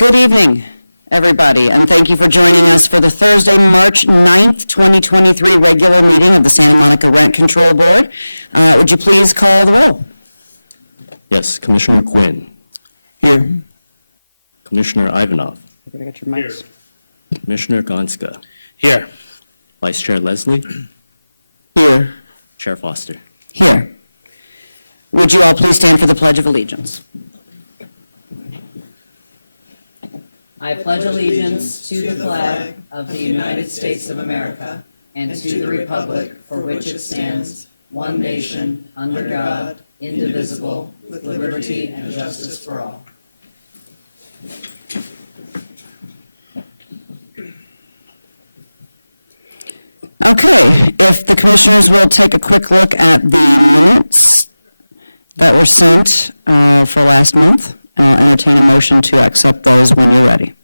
Good evening, everybody, and thank you for joining us for the Thursday, March 9th, 2023 regular meeting of the Santa Monica Rent Control Board. Would you please call the roll? Yes, Commissioner Quinn. Here. Commissioner Ivanov. Everybody got your mics? Commissioner Gonska. Here. Vice Chair Leslie. Here. Chair Foster. Here. Would you all please stand for the Pledge of Allegiance? I pledge allegiance to the flag of the United States of America and to the republic for which it stands, one nation, under God, indivisible, with liberty and justice for all. Okay, if the commissioners will take a quick look at the minutes that were sent for last month, I'll entertain a motion to accept those when you're ready.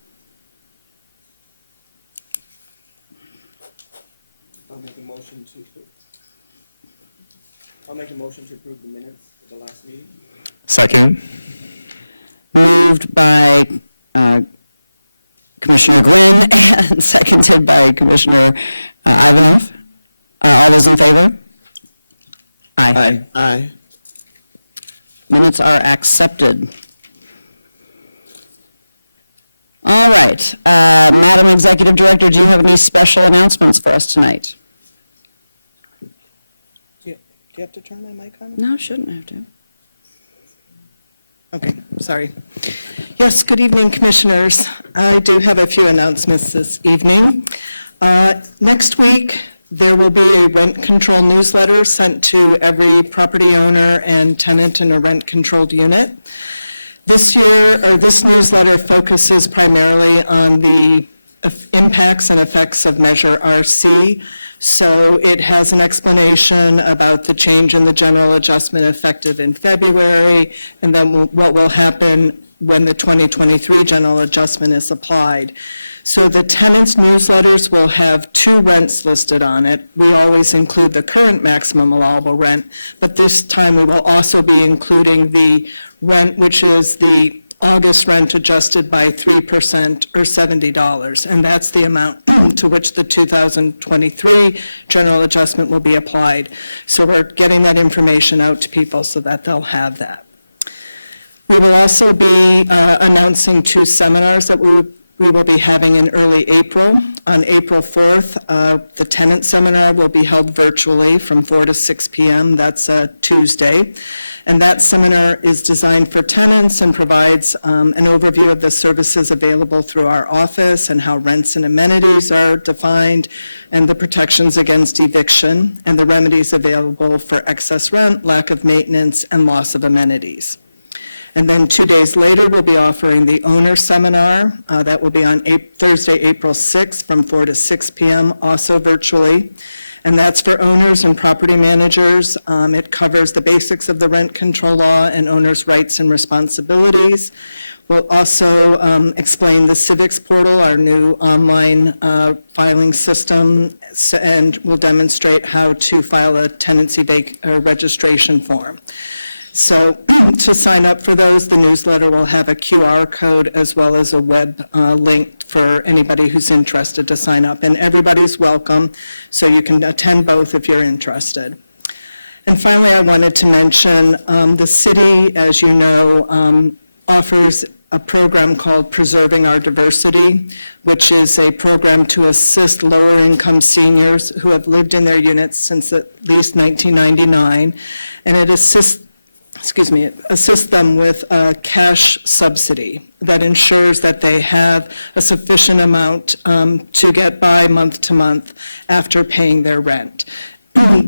I'll make a motion to approve the minutes of the last meeting. Second. Moved by Commissioner Gwynn and seconded by Commissioner Ivanov. All those in favor? Aye. Aye. Minutes are accepted. All right. Madam Executive Director, do you have any special announcements for us tonight? Do you have to turn my mic on? No, shouldn't have to. Okay, sorry. Yes, good evening, Commissioners. I do have a few announcements this evening. Next week, there will be a rent control newsletter sent to every property owner and tenant in a rent-controlled unit. This newsletter focuses primarily on the impacts and effects of Measure RC. So it has an explanation about the change in the general adjustment effective in February, and then what will happen when the 2023 general adjustment is applied. So the tenants' newsletters will have two rents listed on it. We always include the current maximum allowable rent, but this time we will also be including the rent, which is the August rent adjusted by 3% or $70, and that's the amount to which the 2023 general adjustment will be applied. So we're getting that information out to people so that they'll have that. We will also be announcing two seminars that we will be having in early April. On April 4th, the tenant seminar will be held virtually from 4 to 6 p.m. That's a Tuesday. And that seminar is designed for tenants and provides an overview of the services available through our office and how rents and amenities are defined and the protections against eviction and the remedies available for excess rent, lack of maintenance, and loss of amenities. And then 2 days later, we'll be offering the owner seminar. That will be on Thursday, April 6th from 4 to 6 p.m., also virtually. And that's for owners and property managers. It covers the basics of the rent control law and owners' rights and responsibilities. We'll also explain the Civics Portal, our new online filing system, and we'll demonstrate how to file a tenancy registration form. So to sign up for those, the newsletter will have a QR code as well as a web link for anybody who's interested to sign up. And everybody's welcome, so you can attend both if you're interested. And finally, I wanted to mention the city, as you know, offers a program called Preserving Our Diversity, which is a program to assist lower-income seniors who have lived in their units since at least 1999. And it assists them with a cash subsidy that ensures that they have a sufficient amount to get by month to month after paying their rent.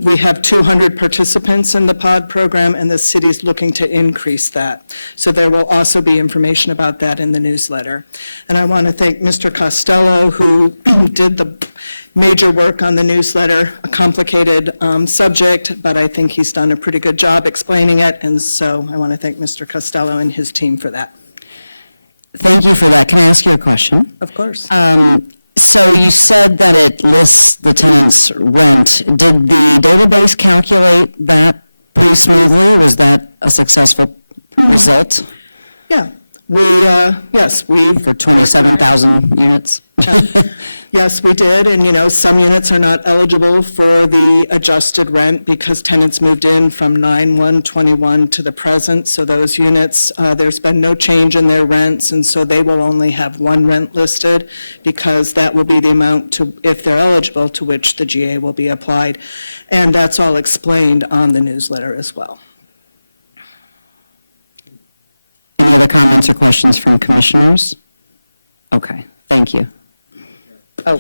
We have 200 participants in the POD program, and the city's looking to increase that. So there will also be information about that in the newsletter. And I want to thank Mr. Costello, who did the major work on the newsletter, a complicated subject, but I think he's done a pretty good job explaining it. And so I want to thank Mr. Costello and his team for that. Thank you for that. Can I ask you a question? Of course. So you said that it lists the tenant's rent. Did the database calculate that pretty smoothly? Was that a successful result? Yeah. Yes, we. For 27,000 units? Yes, we did, and some units are not eligible for the adjusted rent because tenants moved in from 9/1/21 to the present, so those units, there's been no change in their rents, and so they will only have one rent listed because that will be the amount to, if they're eligible, to which the GA will be applied, and that's all explained on the newsletter as well. Any other comments or questions from commissioners? Okay, thank you. Oh,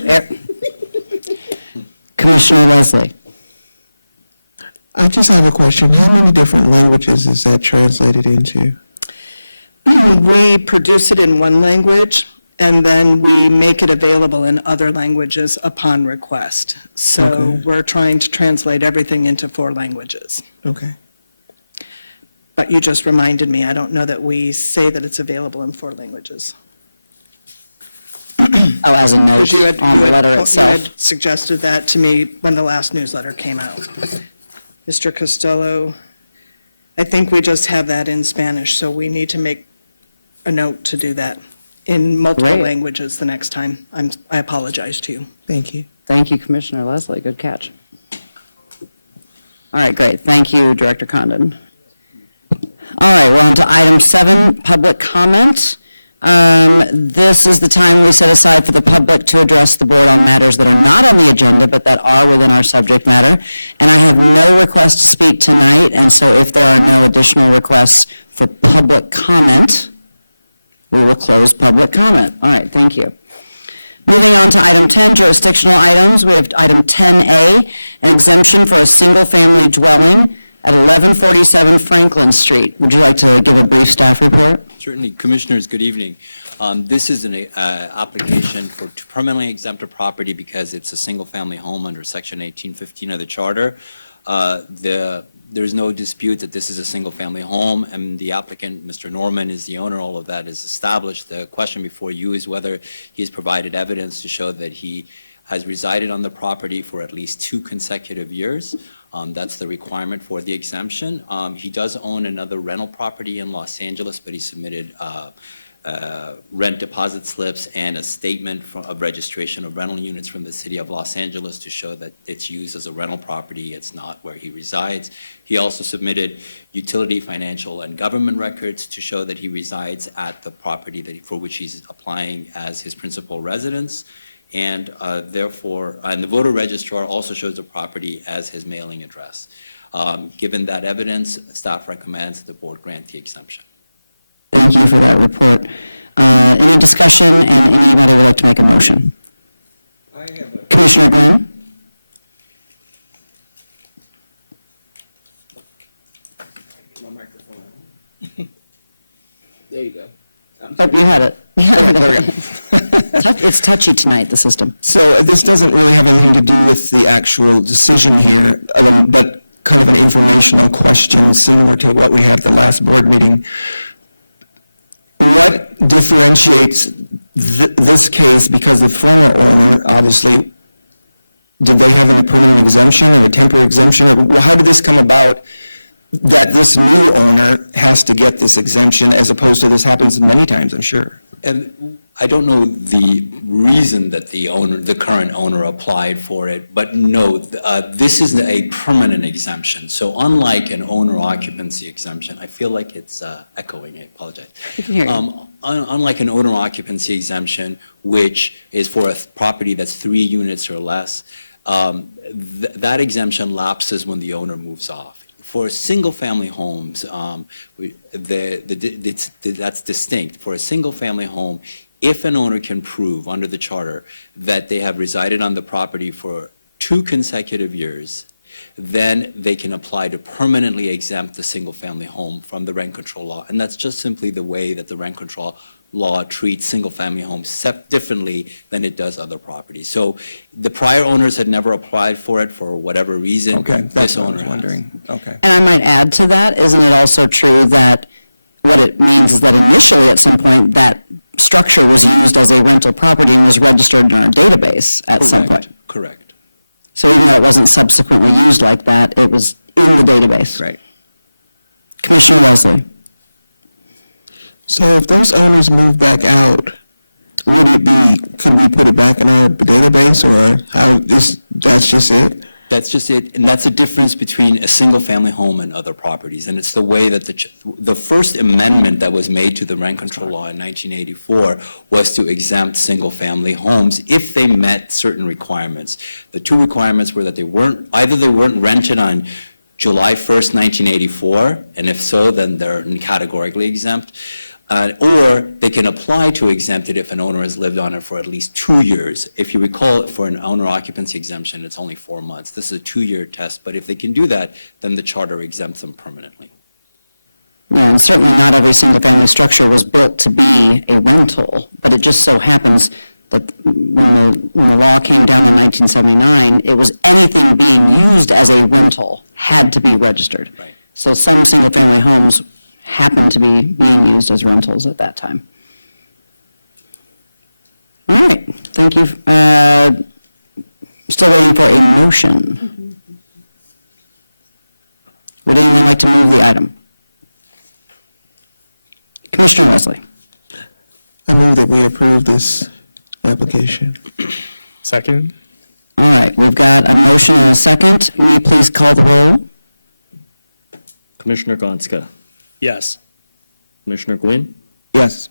Commissioner Leslie. I just have a question. How many different languages is that translated into? We produce it in one language, and then we make it available in other languages upon request. So Okay. we're trying to translate everything into 4 languages. Okay. But you just reminded me, I don't know that we say that it's available in 4 languages. Oh, as a note Because you had- on you the had- letter You itself. had suggested that to me when the last newsletter came out. Mr. Costello, I think we just have that in Spanish, so we need to make a note to do that in multiple Great. languages the next time. I apologize to you. Thank you. Thank you, Commissioner Leslie. Good catch. All right, great. Thank you, Director Condon. All right, we're on to item 7, public comment. This is the time we set aside for the public to address the board on matters that are not on the agenda, but that are within our subject matter. And I have no request to speak tonight, and so if there are no additional requests for public comment, we will close public comment. All right, thank you. Moving on to item 10, jurisdictional items. We have item 10A, an exemption for a single-family dwelling at 1147 Franklin Street. Would you like to give a brief staff report? Certainly. Commissioners, good evening. This is an application to permanently exempt a property because it's a single-family home under Section 1815 of the Charter. There's no dispute that this is a single-family home, and the applicant, Mr. Norman, is the owner. All of that is established. The question before you is whether he has provided evidence to show that he has resided on the property for at least 2 consecutive years. That's the requirement for the exemption. He does own another rental property in Los Angeles, but he submitted rent deposit slips and a statement of registration of rental units from the city of Los Angeles to show that it's used as a rental property. It's not where he resides. He also submitted utility, financial, and government records to show that he resides at the property for which he's applying as his principal residence. And therefore, and the voter registrar also shows the property as his mailing address. Given that evidence, staff recommends that the board grant the exemption. Thank you for that report. Any discussion, and anybody would like to make a motion? Commissioner Glenn? My microphone. There you go. Oh, you had it. There we go. It's touchy tonight, the system. So this doesn't really have anything to do with the actual decision here, but kind of an informational question similar to what we had at the last board meeting. What differentiates this case, because the former owner, obviously, did they have a permanent exemption or a temporary exemption? Or how did this come about that this new owner has to get this exemption as opposed to this happens many times, I'm sure? And I don't know the reason that the current owner applied for it, but no, this is a permanent exemption. So unlike an owner occupancy exemption, I feel like it's echoing, I apologize. We can hear you. Unlike an owner occupancy exemption, which is for a property that's 3 units or less, that exemption lapses when the owner moves off. For single-family homes, that's distinct. For a single-family home, if an owner can prove under the charter that they have resided on the property for 2 consecutive years, then they can apply to permanently exempt the single-family home from the rent control law. And that's just simply the way that the rent control law treats single-family homes differently than it does other properties. So the prior owners had never applied for it for whatever reason. Okay, This that's what I owner was has. wondering. Okay. And I might add to that, isn't it also true that what it means is that initially, at some point, that structure was used as a rental property and was registered in our database at some point? Correct. So even though it wasn't subsequently used like that, it was in the database. Right. Commissioner Leslie? So if those owners move back out, could we put it back in our database, or that's just it? That's just it, and that's the difference between a single-family home and other properties. And it's the way that the first amendment that was made to the rent control law in 1984 was to exempt single-family homes if they met certain requirements. The two requirements were that they weren't rented on July 1st, 1984, and if so, then they're categorically exempt. Or they can apply to exempt it if an owner has lived on it for at least 2 years. If you recall, for an owner occupancy exemption, it's only 4 months. This is a 2-year test, but if they can do that, then the charter exempts them permanently. Yeah, and certainly not every single-family structure was built to be a rental, but it just so happens that when the law came down in 1979, it was anything being used as a rental had to be registered. Right. So some single-family homes happened to be being used as rentals at that time. All right, thank you. Still waiting for a motion. Would anyone like to move the item? Commissioner Leslie. I move that we approve this application. Second? All right, we've got a motion and a second. Will you please call the roll? Commissioner Gonska, Yes. Commissioner Gwynn, Yes.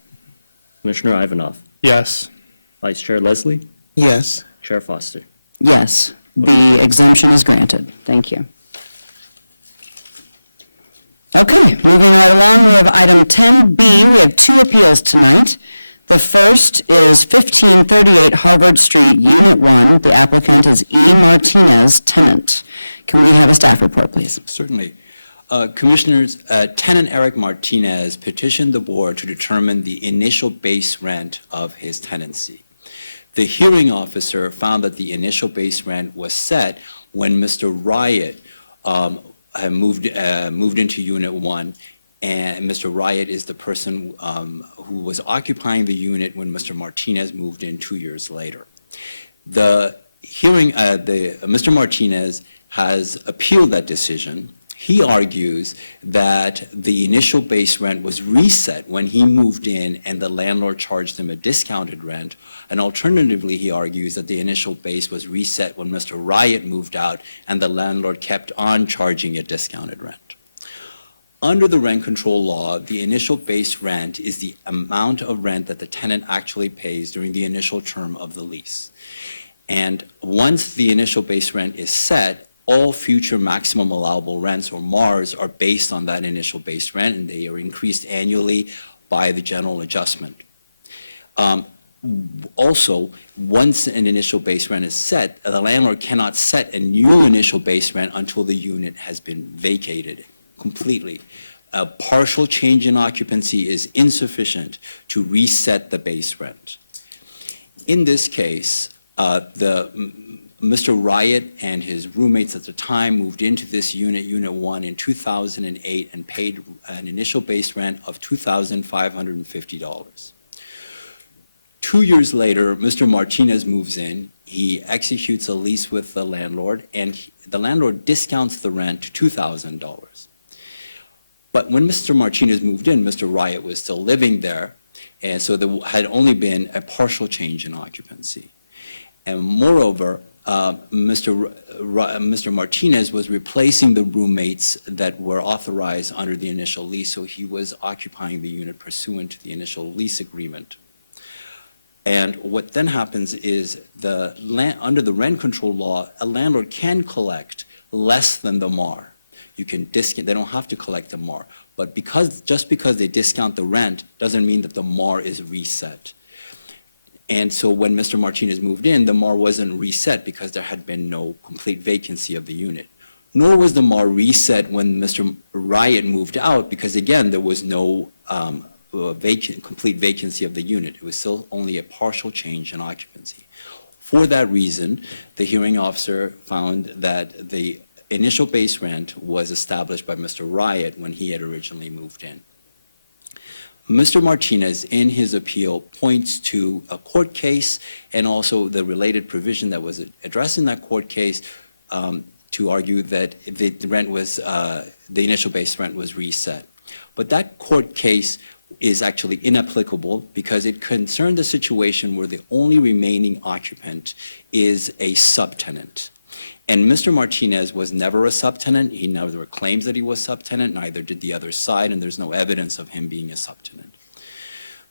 Commissioner Ivanov, Yes. Vice Chair Leslie, Yes. Chair Foster. Yes, the exemption is granted. Thank you. Okay, moving right along, we have item 10B. We have two appeals tonight. The first is 1538 Harvard Street, Unit 1. The applicant is E. Martinez, tenant. Can we have a staff report, please? Certainly. Commissioners, tenant Eric Martinez petitioned the board to determine the initial base rent of his tenancy. The hearing officer found that the initial base rent was set when Mr. Riot had moved into Unit 1, and Mr. Riot is the person who was occupying the unit when Mr. Martinez moved in 2 years later. The hearing, Mr. Martinez has appealed that decision. He argues that the initial base rent was reset when he moved in and the landlord charged him a discounted rent. And alternatively, he argues that the initial base was reset when Mr. Riot moved out and the landlord kept on charging a discounted rent. Under the rent control law, the initial base rent is the amount of rent that the tenant actually pays during the initial term of the lease. And once the initial base rent is set, all future maximum allowable rents, or MARs, are based on that initial base rent, and they are increased annually by the general adjustment. Also, once an initial base rent is set, the landlord cannot set a new initial base rent until the unit has been vacated completely. A partial change in occupancy is insufficient to reset the base rent. In this case, Mr. Riot and his roommates at the time moved into this unit, Unit 1, in 2008 and paid an initial base rent of $2,550. 2 years later, Mr. Martinez moves in, he executes a lease with the landlord, and the landlord discounts the rent to $2,000. But when Mr. Martinez moved in, Mr. Riot was still living there, and so there had only been a partial change in occupancy. And moreover, Mr. Martinez was replacing the roommates that were authorized under the initial lease, so he was occupying the unit pursuant to the initial lease agreement. And what then happens is under the rent control law, a landlord can collect less than the MAR. You can discount, they don't have to collect the MAR. But just because they discount the rent doesn't mean that the MAR is reset. And so when Mr. Martinez moved in, the MAR wasn't reset because there had been no complete vacancy of the unit. Nor was the MAR reset when Mr. Riot moved out because, again, there was no complete vacancy of the unit. It was still only a partial change in occupancy. For that reason, the hearing officer found that the initial base rent was established by Mr. Riot when he had originally moved in. Mr. Martinez, in his appeal, points to a court case and also the related provision that was addressed in that court case to argue that the initial base rent was reset. But that court case is actually inapplicable because it concerned a situation where the only remaining occupant is a subtenant. And Mr. Martinez was never a subtenant. He never claims that he was subtenant, neither did the other side, and there's no evidence of him being a subtenant.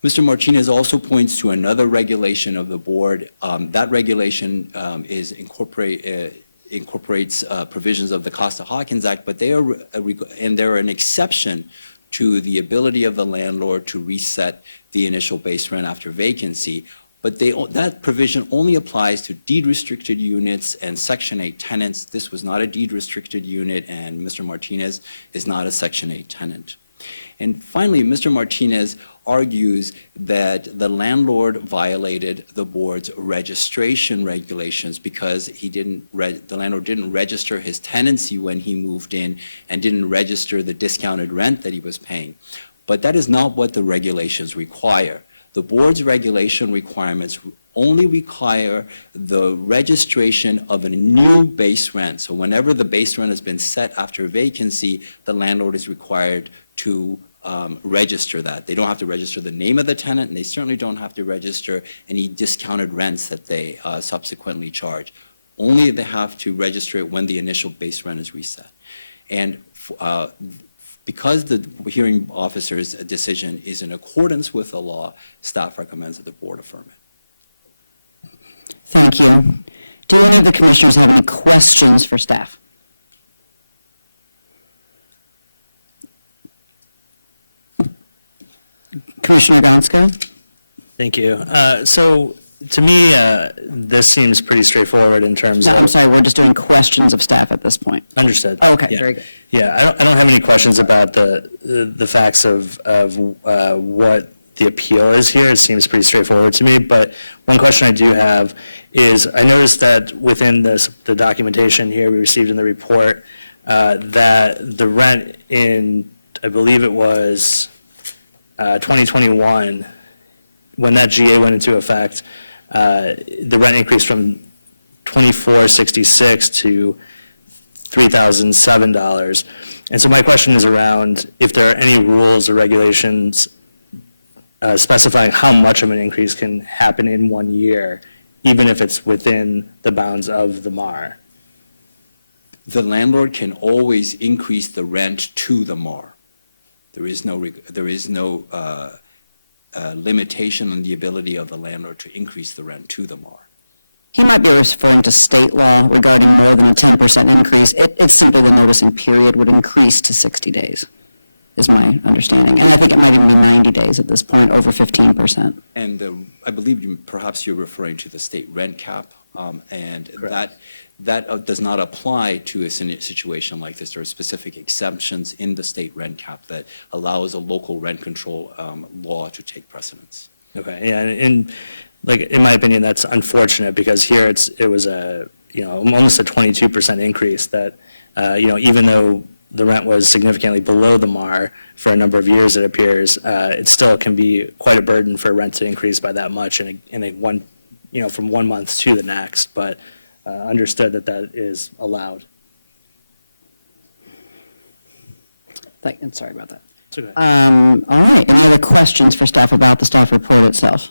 Mr. Martinez also points to another regulation of the board. That regulation incorporates provisions of the Costa-Hawkins Act, but they're an exception to the ability of the landlord to reset the initial base rent after vacancy. But that provision only applies to deed-restricted units and Section 8 tenants. This was not a deed-restricted unit, and Mr. Martinez is not a Section 8 tenant. And finally, Mr. Martinez argues that the landlord violated the board's registration regulations because the landlord didn't register his tenancy when he moved in and didn't register the discounted rent that he was paying. But that is not what the regulations require. The board's regulation requirements only require the registration of a new base rent. So whenever the base rent has been set after vacancy, the landlord is required to register that. They don't have to register the name of the tenant, and they certainly don't have to register any discounted rents that they subsequently charge. Only they have to register it when the initial base rent is reset. And because the hearing officer's decision is in accordance with the law, staff recommends that the board affirm it. Thank you. Do any of the commissioners have any questions for staff? Commissioner Gonska? Thank you. So to me, this seems pretty straightforward in terms No, of. I'm sorry, we're just doing questions of staff at this point. Understood. Okay, Yeah. very good. Yeah, I don't have any questions about the facts of what the appeal is here. It seems pretty straightforward to me. But one question I do have is, I noticed that within the documentation here we received in the report, that the rent in, I believe it was 2021, when that GA went into effect, the rent increased from $2,466 to $3,007. And so my question is around if there are any rules or regulations specifying how much of an increase can happen in 1 year, even if it's within the bounds of the MAR. The landlord can always increase the rent to the MAR. There is no limitation on the ability of the landlord to increase the rent to the MAR. He might be referring to state law regarding more than a 10% increase. It's simply the noticing period would increase to 60 days, is my understanding. And I think it might even be 90 days at this point, over 15%. And I believe perhaps you're referring to the state rent cap, and Correct. that does not apply to a situation like this. There are specific exemptions in the state rent cap that allows a local rent control law to take precedence. Okay, yeah, and like, in my opinion, that's unfortunate because here it was almost a 22% increase that, even though the rent was significantly below the MAR for a number of years, it appears, it still can be quite a burden for rent to increase by that much from 1 month to the next, but understood that is allowed. And sorry about that. It's okay. All right, any other questions for staff about the staff report itself?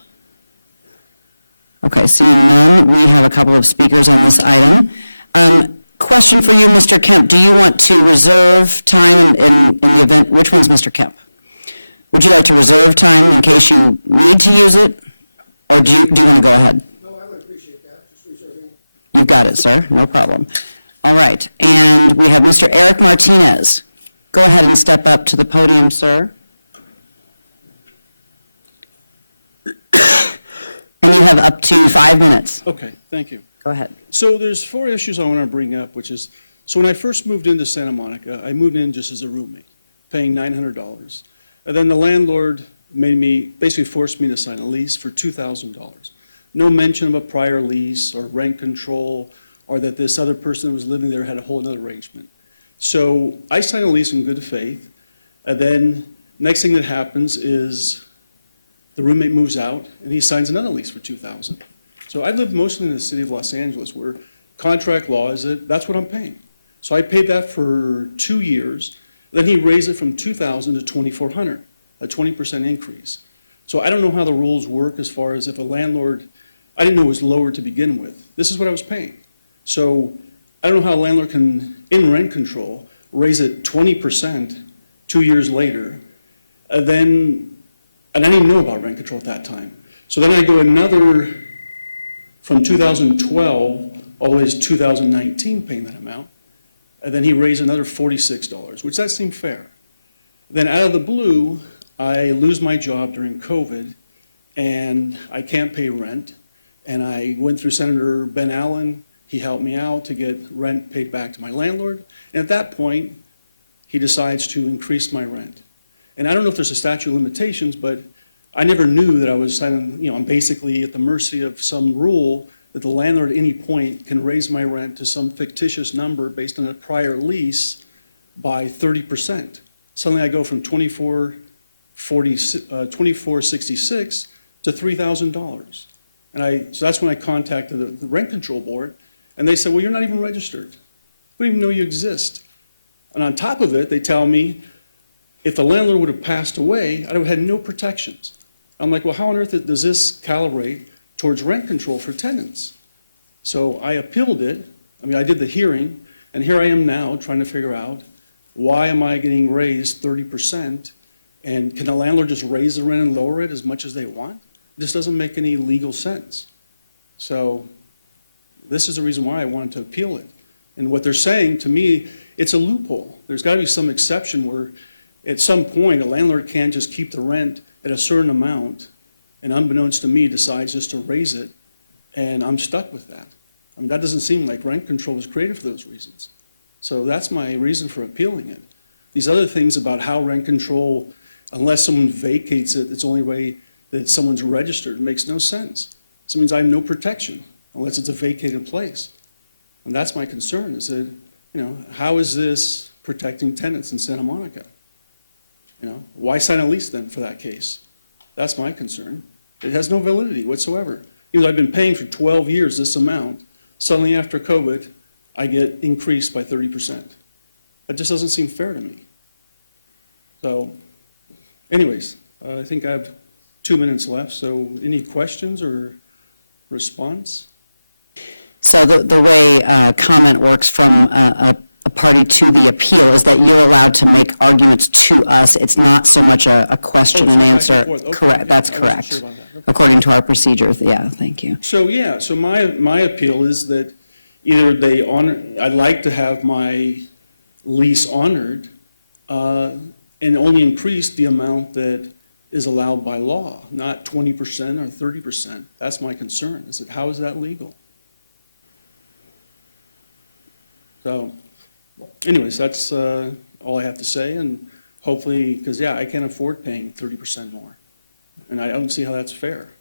Okay, seeing none, we have a couple of speakers on this item. Question for you, Mr. Kemp. Do you want to reserve time in the event, which one's Mr. Kemp? Would you like to reserve time in case you need to use it? Or do you want to go ahead? No, I would appreciate that, just reserving it. You've got it, sir, no problem. All right, and we have Mr. Eric Martinez. Go ahead and step up to the podium, sir. And you have up to 5 minutes. Okay, thank you. Go ahead. So there's 4 issues I want to bring up, which is, so when I first moved into Santa Monica, I moved in just as a roommate, paying $900. And then the landlord basically forced me to sign a lease for $2,000. No mention of a prior lease or rent control, or that this other person who was living there had a whole other arrangement. So I signed a lease in good faith, and then next thing that happens is the roommate moves out, and he signs another lease for $2,000. So I live mostly in the city of Los Angeles, where contract law is that's what I'm paying. So I paid that for 2 years. Then he raised it from $2,000 to $2,400. a 20% increase. So I don't know how the rules work as far as if a landlord, I didn't know it was lower to begin with. This is what I was paying. So I don't know how a landlord can, in rent control, raise it 20% 2 years later, and I didn't even know about rent control at that time. So then I go another, from 2012 all the way to 2019 paying that amount, and then he raised another $46, which that seemed fair. Then out of the blue, I lose my job during COVID, and I can't pay rent. And I went through Senator Ben Allen. He helped me out to get rent paid back to my landlord. And at that point, he decides to increase my rent. And I don't know if there's a statute of limitations, but I never knew that I was, I'm basically at the mercy of some rule that the landlord at any point can raise my rent to some fictitious number based on a prior lease by 30%. Suddenly I go from $24.66 to $3,000. So that's when I contacted the rent control board, and they said, well, you're not even registered. We didn't even know you exist. And on top of it, they tell me, if the landlord would have passed away, I would have had no protections. I'm like, well, how on earth does this calibrate towards rent control for tenants? So I appealed it. I did the hearing, and here I am now trying to figure out, why am I getting raised 30%? And can the landlord just raise the rent and lower it as much as they want? This doesn't make any legal sense. So this is the reason why I wanted to appeal it. And what they're saying, to me, it's a loophole. There's got to be some exception where at some point a landlord can't just keep the rent at a certain amount and unbeknownst to me decides just to raise it, and I'm stuck with that. That doesn't seem like rent control was created for those reasons. So that's my reason for appealing it. These other things about how rent control, unless someone vacates it, it's the only way that someone's registered, makes no sense. So it means I have no protection unless it's a vacated place. And that's my concern, is that, how is this protecting tenants in Santa Monica? Why sign a lease then for that case? That's my concern. It has no validity whatsoever. Even though I've been paying for 12 years this amount, suddenly after COVID, I get increased by 30%. That just doesn't seem fair to me. So anyways, I think I have 2 minutes left, so any questions or response? So the way comment works from a party to the appeal is that you're allowed to make arguments to us. It's not so much a question and answer. Okay. Correct, that's I wasn't correct. sure about that. Okay. According to our procedures, yeah, thank you. So my appeal is that either I'd like to have my lease honored and only increase the amount that is allowed by law, not 20% or 30%. That's my concern, is that how is that legal? So anyways, that's all I have to say, and hopefully, because I can't afford paying 30% more. And I don't see how that's fair.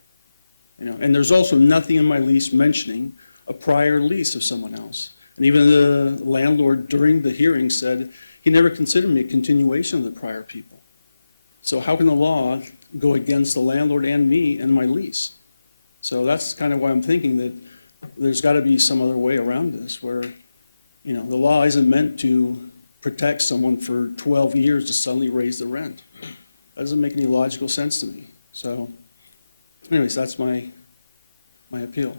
And there's also nothing in my lease mentioning a prior lease of someone else. And even the landlord during the hearing said he never considered me a continuation of the prior people. So how can the law go against the landlord and me and my lease? So that's kind of why I'm thinking that there's got to be some other way around this where, the law isn't meant to protect someone for 12 years to suddenly raise the rent. That doesn't make any logical sense to me. So anyways, that's my appeal.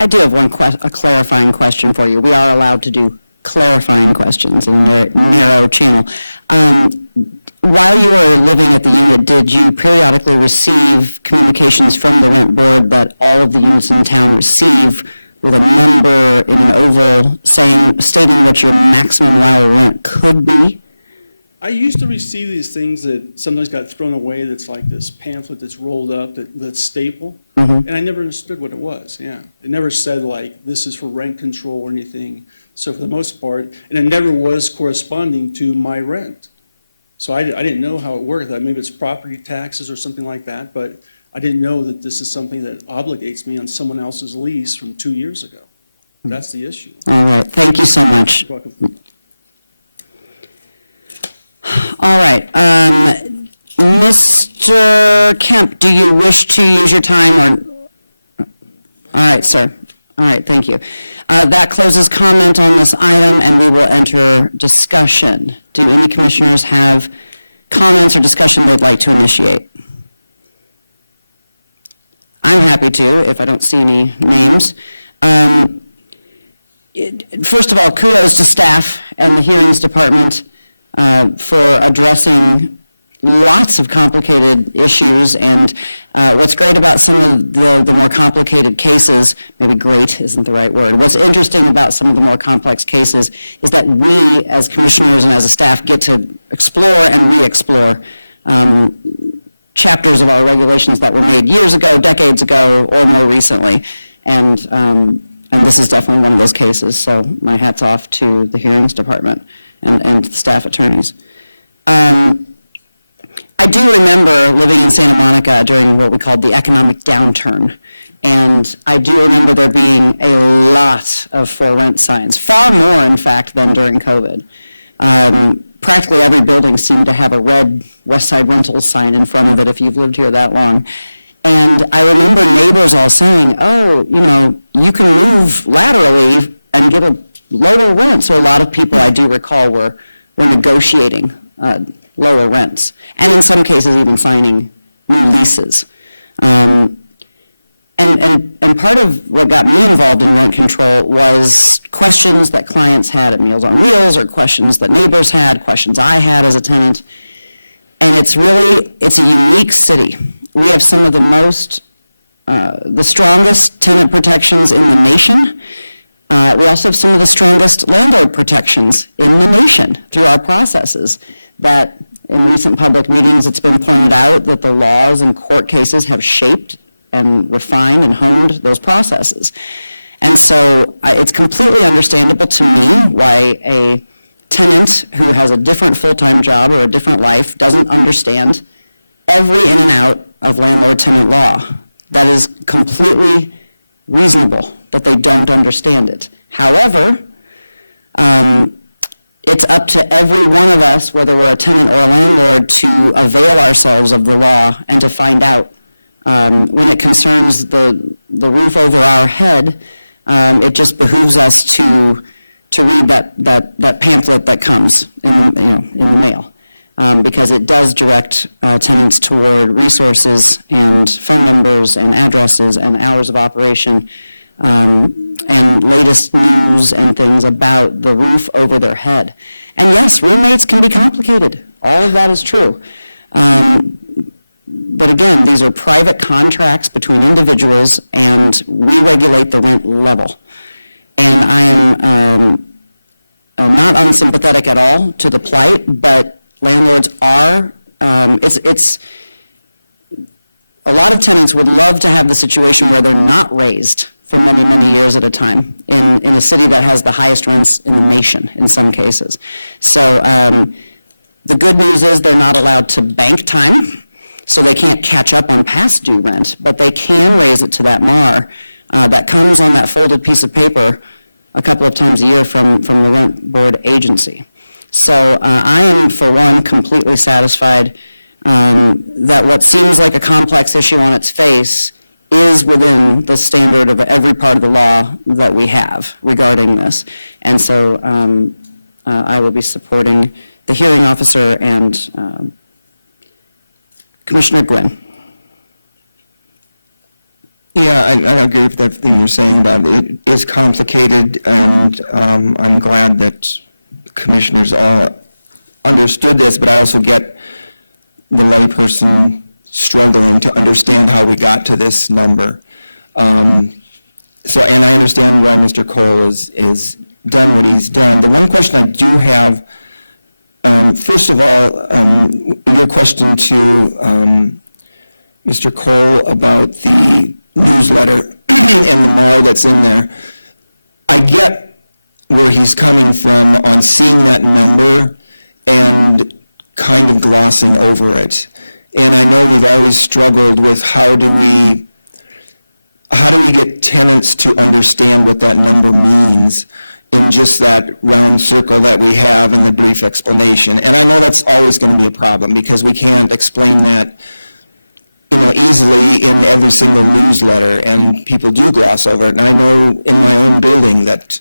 I do have a clarifying question for you. We are allowed to do clarifying questions in a narrow channel. While you were living at the unit, did you periodically receive communications from the rent board that all of the units in town receive with a number in an oval stating what your maximum allowable rent could be? I used to receive these things that sometimes got thrown away that's like this pamphlet that's rolled up that's staple, and I never understood what it was, It never said like, this is for rent control or anything. So for the most part, and it never was corresponding to my rent. So I didn't know how it worked. Maybe it's property taxes or something like that, but I didn't know that this is something that obligates me on someone else's lease from 2 years ago. That's the issue. All right, thank you so much. You're welcome. All right, Mr. Kemp, do you wish to use your time or? All right, sir. All right, thank you. That closes comment on this item, and we will enter discussion. Do any commissioners have comments or discussion they'd like to initiate? I'm happy to, if I don't see any names. First of all, kudos to staff and the hearings department for addressing lots of complicated issues. And what's great about some of the more complicated cases, maybe great isn't the right word, what's interesting about some of the more complex cases is that we, as commissioners and as a staff, get to explore and re-explore chapters of our regulations that were made years ago, decades ago, or more recently. And this is definitely one of those cases, so my hat's off to the hearings department and the staff attorneys. I do remember living in Santa Monica during what we called the economic downturn, and I do remember there being a lot of for rent signs, far more, in fact, than during COVID. Practically every building seemed to have a red West Side Rentals sign in front of it if you've lived here that long. And I remember neighbors all saying, oh, you know, you can move laterally and get a lower rent. So a lot of people, I do recall, were negotiating lower rents, and in some cases even signing new leases. And part of what got me involved in rent control was questions that clients had at Meals on Wheels, or questions that neighbors had, questions I had as a tenant. And it's a unique city. We have some of the strongest tenant protections in the nation. We also have some of the strongest landlord protections in the nation through our processes. That in recent public meetings, it's been pointed out that the laws and court cases have shaped and refined and honed those processes. And so it's completely understandable to me why a tenant who has a different full-time job or a different life doesn't understand every in and out of landlord-tenant law. That is completely reasonable that they don't understand it. However, it's up to every one of us, whether we're a tenant or a landlord, to avail ourselves of the law and to find out. When it concerns the roof over our head, it just behooves us to read that pamphlet that comes in the mail, because it does direct tenants toward resources and phone numbers and addresses and hours of operation, and latest news and things about the roof over their head. And yes, roommates can be complicated. All of that is true. But again, these are private contracts between individuals, and we regulate the rent level. And I am not unsympathetic at all to the plight, but landlords are, it's a lot of tenants would love to have the situation where they're not raised for many, many years at a time in a city that has the highest rents in the nation in some cases. So the good news is they're not allowed to bank time, so they can't catch up on past due rent, but they can raise it to that MAR that comes on that folded piece of paper a couple of times a year from the rent board agency. So I am, for one, completely satisfied that what seems like a complex issue on its face is within the standard of every part of the law that we have regarding this. And so I will be supporting the hearing officer and Commissioner Gwynn. Yeah, I agree with everything you're saying about it. It is complicated, and I'm glad that commissioners all understood this, but I also get the layperson struggling to understand how we got to this number. And I understand why Mr. Cole is done what he's done. The one question I do have, first of all, your question to Mr. Cole about the newsletter and the MAR that's in there. I get where he's coming from on seeing that number and kind of glossing over it. And I know we've always struggled with how do we get tenants to understand what that number means in just that round circle that we have in the brief explanation. And I know that's always going to be a problem because we can't explain that easily in every single newsletter, and people do gloss over it. And I know in my own building that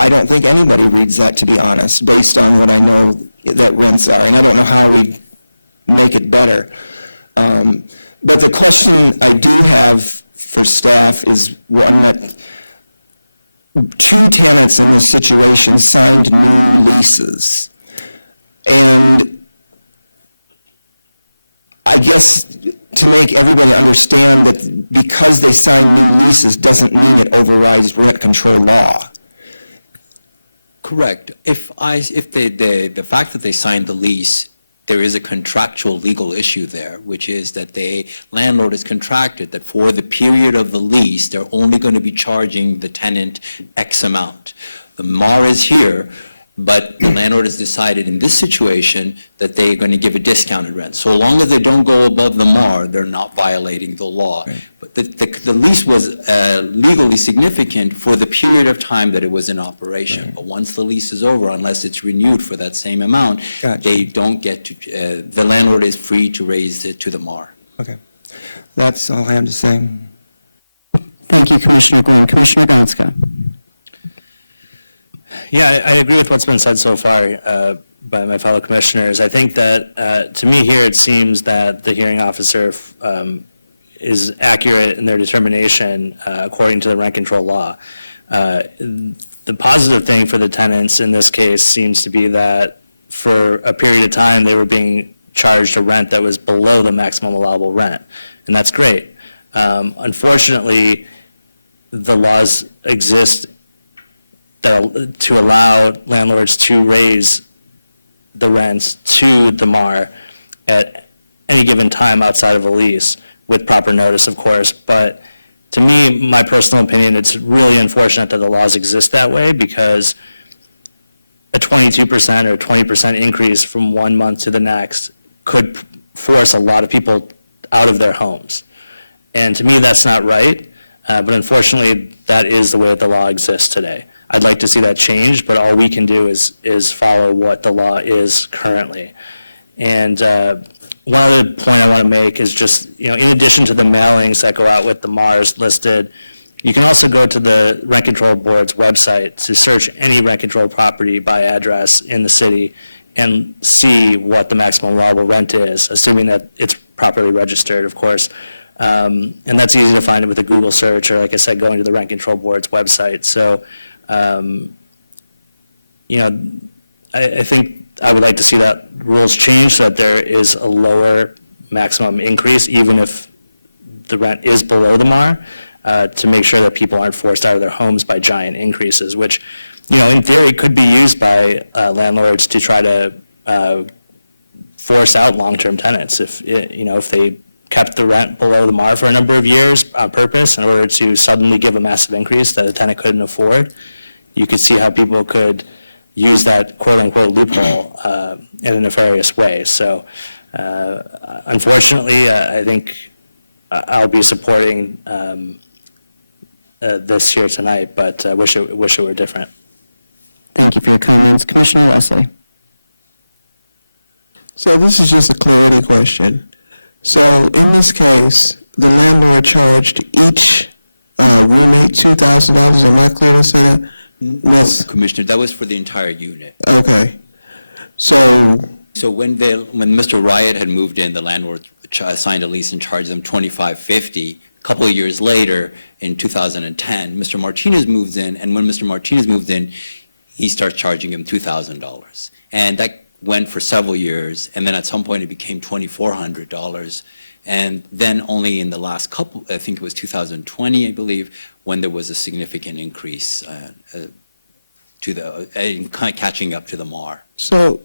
I don't think anybody reads that, to be honest, based on what I know that rents are. And I don't know how we make it better. But the question I do have for staff is one that two tenants in this situation signed new leases. And I guess to make everybody understand that because they signed new leases doesn't mean it overrides rent control law. Correct. If the fact that they signed the lease, there is a contractual legal issue there, which is that the landlord is contracted that for the period of the lease, they're only going to be charging the tenant X amount. The MAR is here, but the landlord has decided in this situation that they're going to give a discounted rent. So long as they don't go above the MAR, they're not violating the law. Right. But the lease was legally significant for the period of time that it was in operation. Right. But once the lease is over, unless it's renewed for that same amount, Gotcha. they don't get to, the landlord is free to raise it to the MAR. Okay. That's all I have to say. Thank you, Commissioner Gwynn. Commissioner Gonska. Yeah, I agree with what's been said so far by my fellow commissioners. I think that, to me here, it seems that the hearing officer is accurate in their determination according to the rent control law. The positive thing for the tenants in this case seems to be that for a period of time, they were being charged a rent that was below the maximum allowable rent, and that's great. Unfortunately, the laws exist to allow landlords to raise the rents to the MAR at any given time outside of a lease, with proper notice, of course. But to me, my personal opinion, it's really unfortunate that the laws exist that way, because a 22% or 20% increase from one month to the next could force a lot of people out of their homes. And to me, that's not right. But unfortunately, that is the way that the law exists today. I'd like to see that changed, but all we can do is follow what the law is currently. And one other point I want to make is just, in addition to the mailings that go out with the MARs listed, you can also go to the Rent Control Board's website to search any rent control property by address in the city and see what the maximum allowable rent is, assuming that it's properly registered, of course. And that's easy to find with a Google search, or like I said, going to the Rent Control Board's website. So, I think I would like to see that rules change so that there is a lower maximum increase, even if the rent is below the MAR, to make sure that people aren't forced out of their homes by giant increases, which, in theory could be used by landlords to try to force out long-term tenants. If they kept the rent below the MAR for a number of years on purpose in order to suddenly give a massive increase that a tenant couldn't afford, you could see how people could use that quote-unquote loophole in a nefarious way. So unfortunately, I think I'll be supporting this here tonight, but I wish it were different. Thank you for your comments. Commissioner Leslie. So this is just a clarity question. So in this case, the landlord charged each roommate $2,000. Am I clear to say that? That's, Commissioner, that was for the entire unit. okay. So, So when Mr. Riot had moved in, the landlord signed a lease and charged them $2,550. A couple of years later, in 2010, Mr. Martinez moves in, and when Mr. Martinez moved in, he starts charging him $2,000. And that went for several years, and then at some point it became $2,400. And then only in the last couple, I think it was 2020, I believe, when there was a significant increase catching up to the MAR. so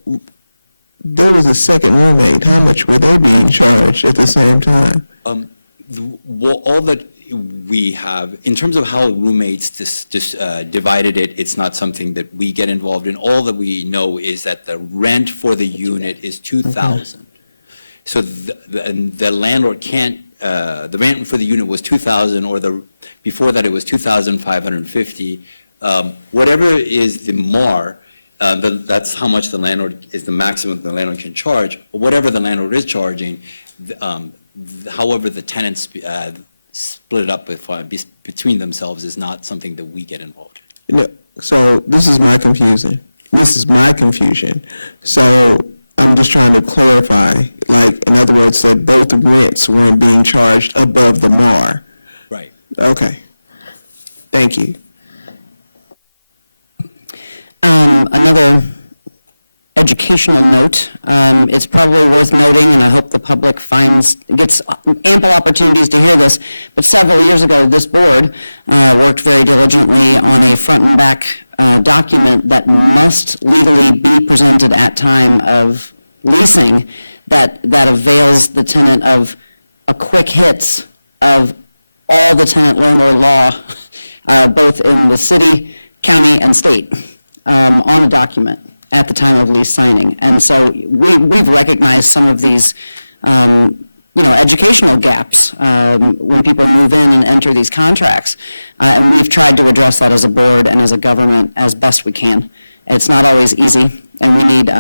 there was a second roommate. How much were they being charged at the same time? All that we have, in terms of how roommates divided it, it's not something that we get involved in. All that we know is that the rent for the unit is $2,000. So the landlord can't, the rent for the unit was $2,000, or before that it was $2,550. Whatever is the MAR, that's how much the landlord is the maximum the landlord can charge. Whatever the landlord is charging, however the tenants split it up between themselves is not something that we get involved in. No, so this is my confusion. So, I'm just trying to clarify, like, in other words, that both rents weren't being charged above the MAR. Right. Okay. Thank you. Another educational note, it's probably worth noting, and I hope the public gets ample opportunities to hear this, but several years ago, this board worked very diligently on a front and back document that must legally be presented at time of leasing that avails the tenant of a quick hits of all the tenant landlord law, both in the city, county, and state, on a document at the time of lease signing. And so we've recognized some of these, educational gaps when people move in and enter these contracts. And we've tried to address that as a board and as a government as best we can. It's not always easy, and we need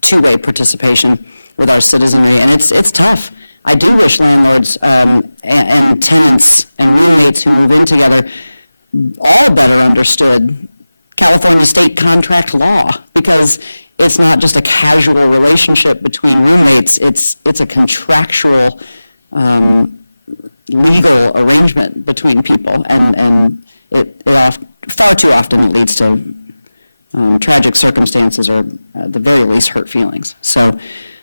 two-way participation with our citizenry, and it's tough. I do wish landlords and tenants and roommates who move in together all better understood California state contract law, because it's not just a casual relationship between roommates, it's a contractual legal arrangement between people, and far too often it leads to tragic circumstances or at the very least hurt feelings. So,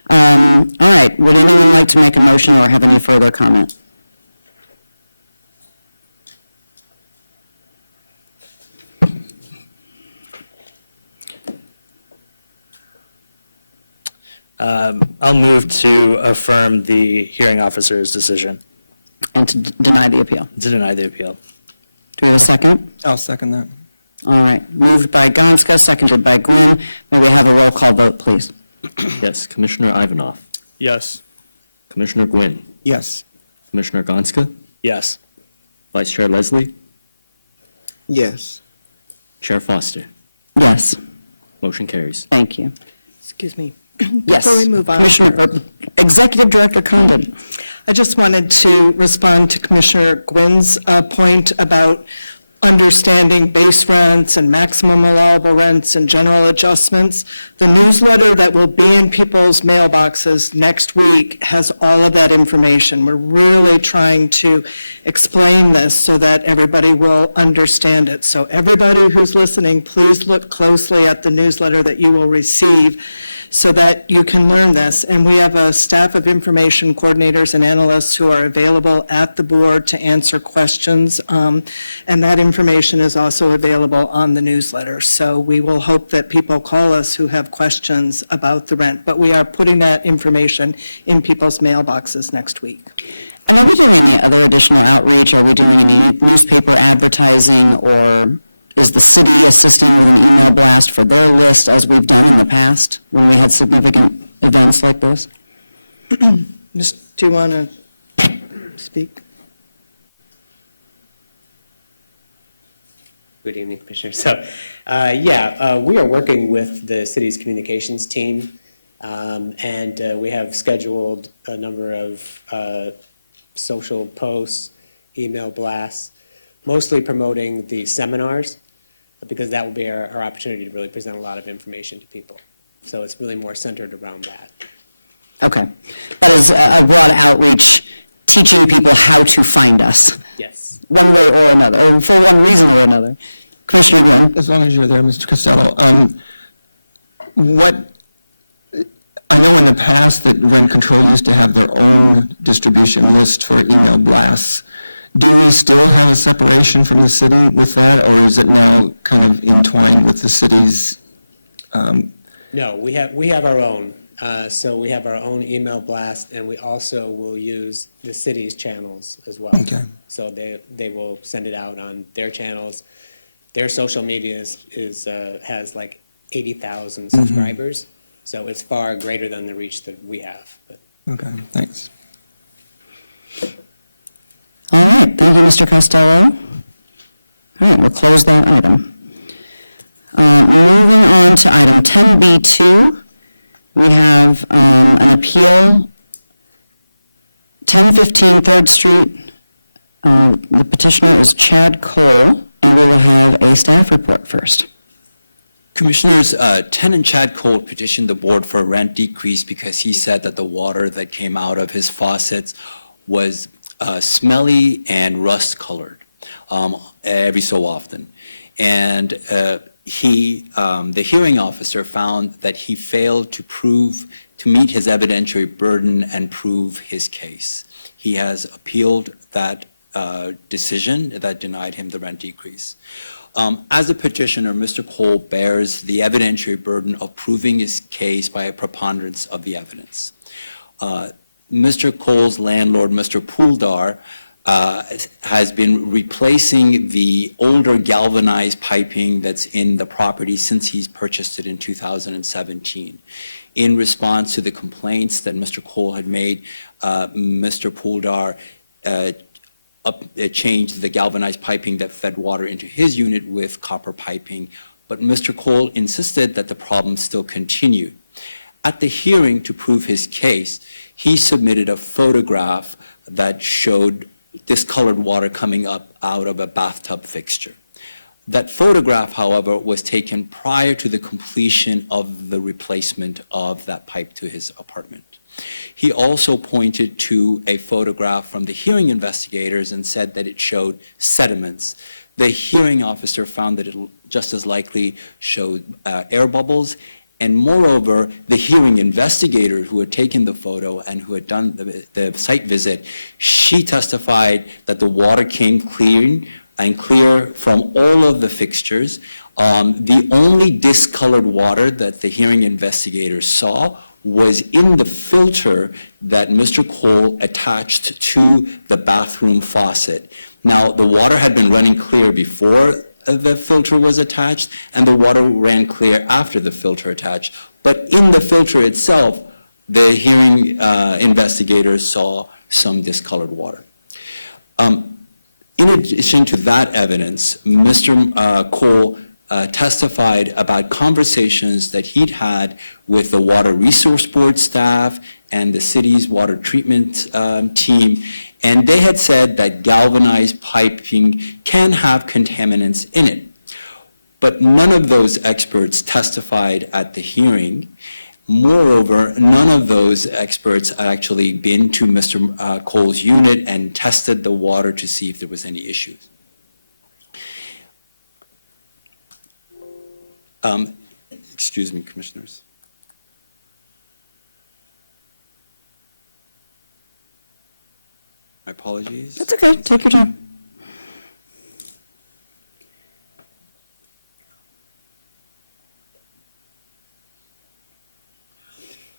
all right, would anyone like to make a motion or have any further comment? I'll move to affirm the hearing officer's decision And to deny the appeal. to deny the appeal. Do we have a second? I'll second that. All right, moved by Gonska, seconded by Gwynn. May we have a roll call vote, please? Yes, Commissioner Ivanov. Yes. Commissioner Gwynn. Yes. Commissioner Gonska. Yes. Vice Chair Leslie. Yes. Chair Foster. Yes, Motion carries. thank you. Excuse me. Yes. Before we move on. Executive Director Condon. I just wanted to respond to Commissioner Gwynn's point about understanding base rents and maximum allowable rents and general adjustments. The newsletter that will be in people's mailboxes next week has all of that information. We're really trying to explain this so that everybody will understand it. So everybody who's listening, please look closely at the newsletter that you will receive so that you can learn this. And we have a staff of information coordinators and analysts who are available at the board to answer questions. And that information is also available on the newsletter. So we will hope that people call us who have questions about the rent. But we are putting that information in people's mailboxes next week. And are we doing any other additional outreach? Are we doing any newspaper advertising, or is the city assisting with an email blast for their list as we've done in the past when we had significant events like this? Do you want to speak? Good evening, Commissioner. So, we are working with the city's communications team, and we have scheduled a number of social posts, email blasts, mostly promoting the seminars, because that will be our opportunity to really present a lot of information to people. So it's really more centered around that. Okay. That is a broad outreach, teaching people how to find us, Yes. one way or another, or for one reason or another. Commissioner Gwynn? As long as you're there, Mr. Costello, I know in the past that rent control used to have their own distribution list for email blasts. Do we still have a separation from the city with that, or is it now kind of entwined with the city's? No, we have our own. So we have our own email blast, and we also will use the city's channels as well. Okay. So they will send it out on their channels. Their social media has like 80,000 subscribers, so it's far greater than the reach that we have. But Okay, thanks. All right, thank you, Mr. Costello. All right, we'll close that item. Moving on to item 10B2, we have an appeal, 1015 3rd Street. The petitioner is Chad Cole, and we will have a staff report first. Commissioners, tenant Chad Cole petitioned the board for a rent decrease because he said that the water that came out of his faucets was smelly and rust-colored every so often. And the hearing officer found that he failed to meet his evidentiary burden and prove his case. He has appealed that decision that denied him the rent decrease. As a petitioner, Mr. Cole bears the evidentiary burden of proving his case by a preponderance of the evidence. Mr. Cole's landlord, Mr. Pooldar, has been replacing the older galvanized piping that's in the property since he's purchased it in 2017. In response to the complaints that Mr. Cole had made, Mr. Pooldar changed the galvanized piping that fed water into his unit with copper piping, but Mr. Cole insisted that the problem still continued. At the hearing to prove his case, he submitted a photograph that showed discolored water coming up out of a bathtub fixture. That photograph, however, was taken prior to the completion of the replacement of that pipe to his apartment. He also pointed to a photograph from the hearing investigators and said that it showed sediments. The hearing officer found that it just as likely showed air bubbles. And moreover, the hearing investigator who had taken the photo and who had done the site visit, she testified that the water came clear from all of the fixtures. The only discolored water that the hearing investigator saw was in the filter that Mr. Cole attached to the bathroom faucet. Now, the water had been running clear before the filter was attached, and the water ran clear after the filter attached. But in the filter itself, the hearing investigators saw some discolored water. In addition to that evidence, Mr. Cole testified about conversations that he'd had with the Water Resource Board staff and the city's water treatment team, and they had said that galvanized piping can have contaminants in it. But none of those experts testified at the hearing. Moreover, none of those experts had actually been to Mr. Cole's unit and tested the water to see if there was any issues. Excuse me, commissioners. My apologies. That's okay, take your time.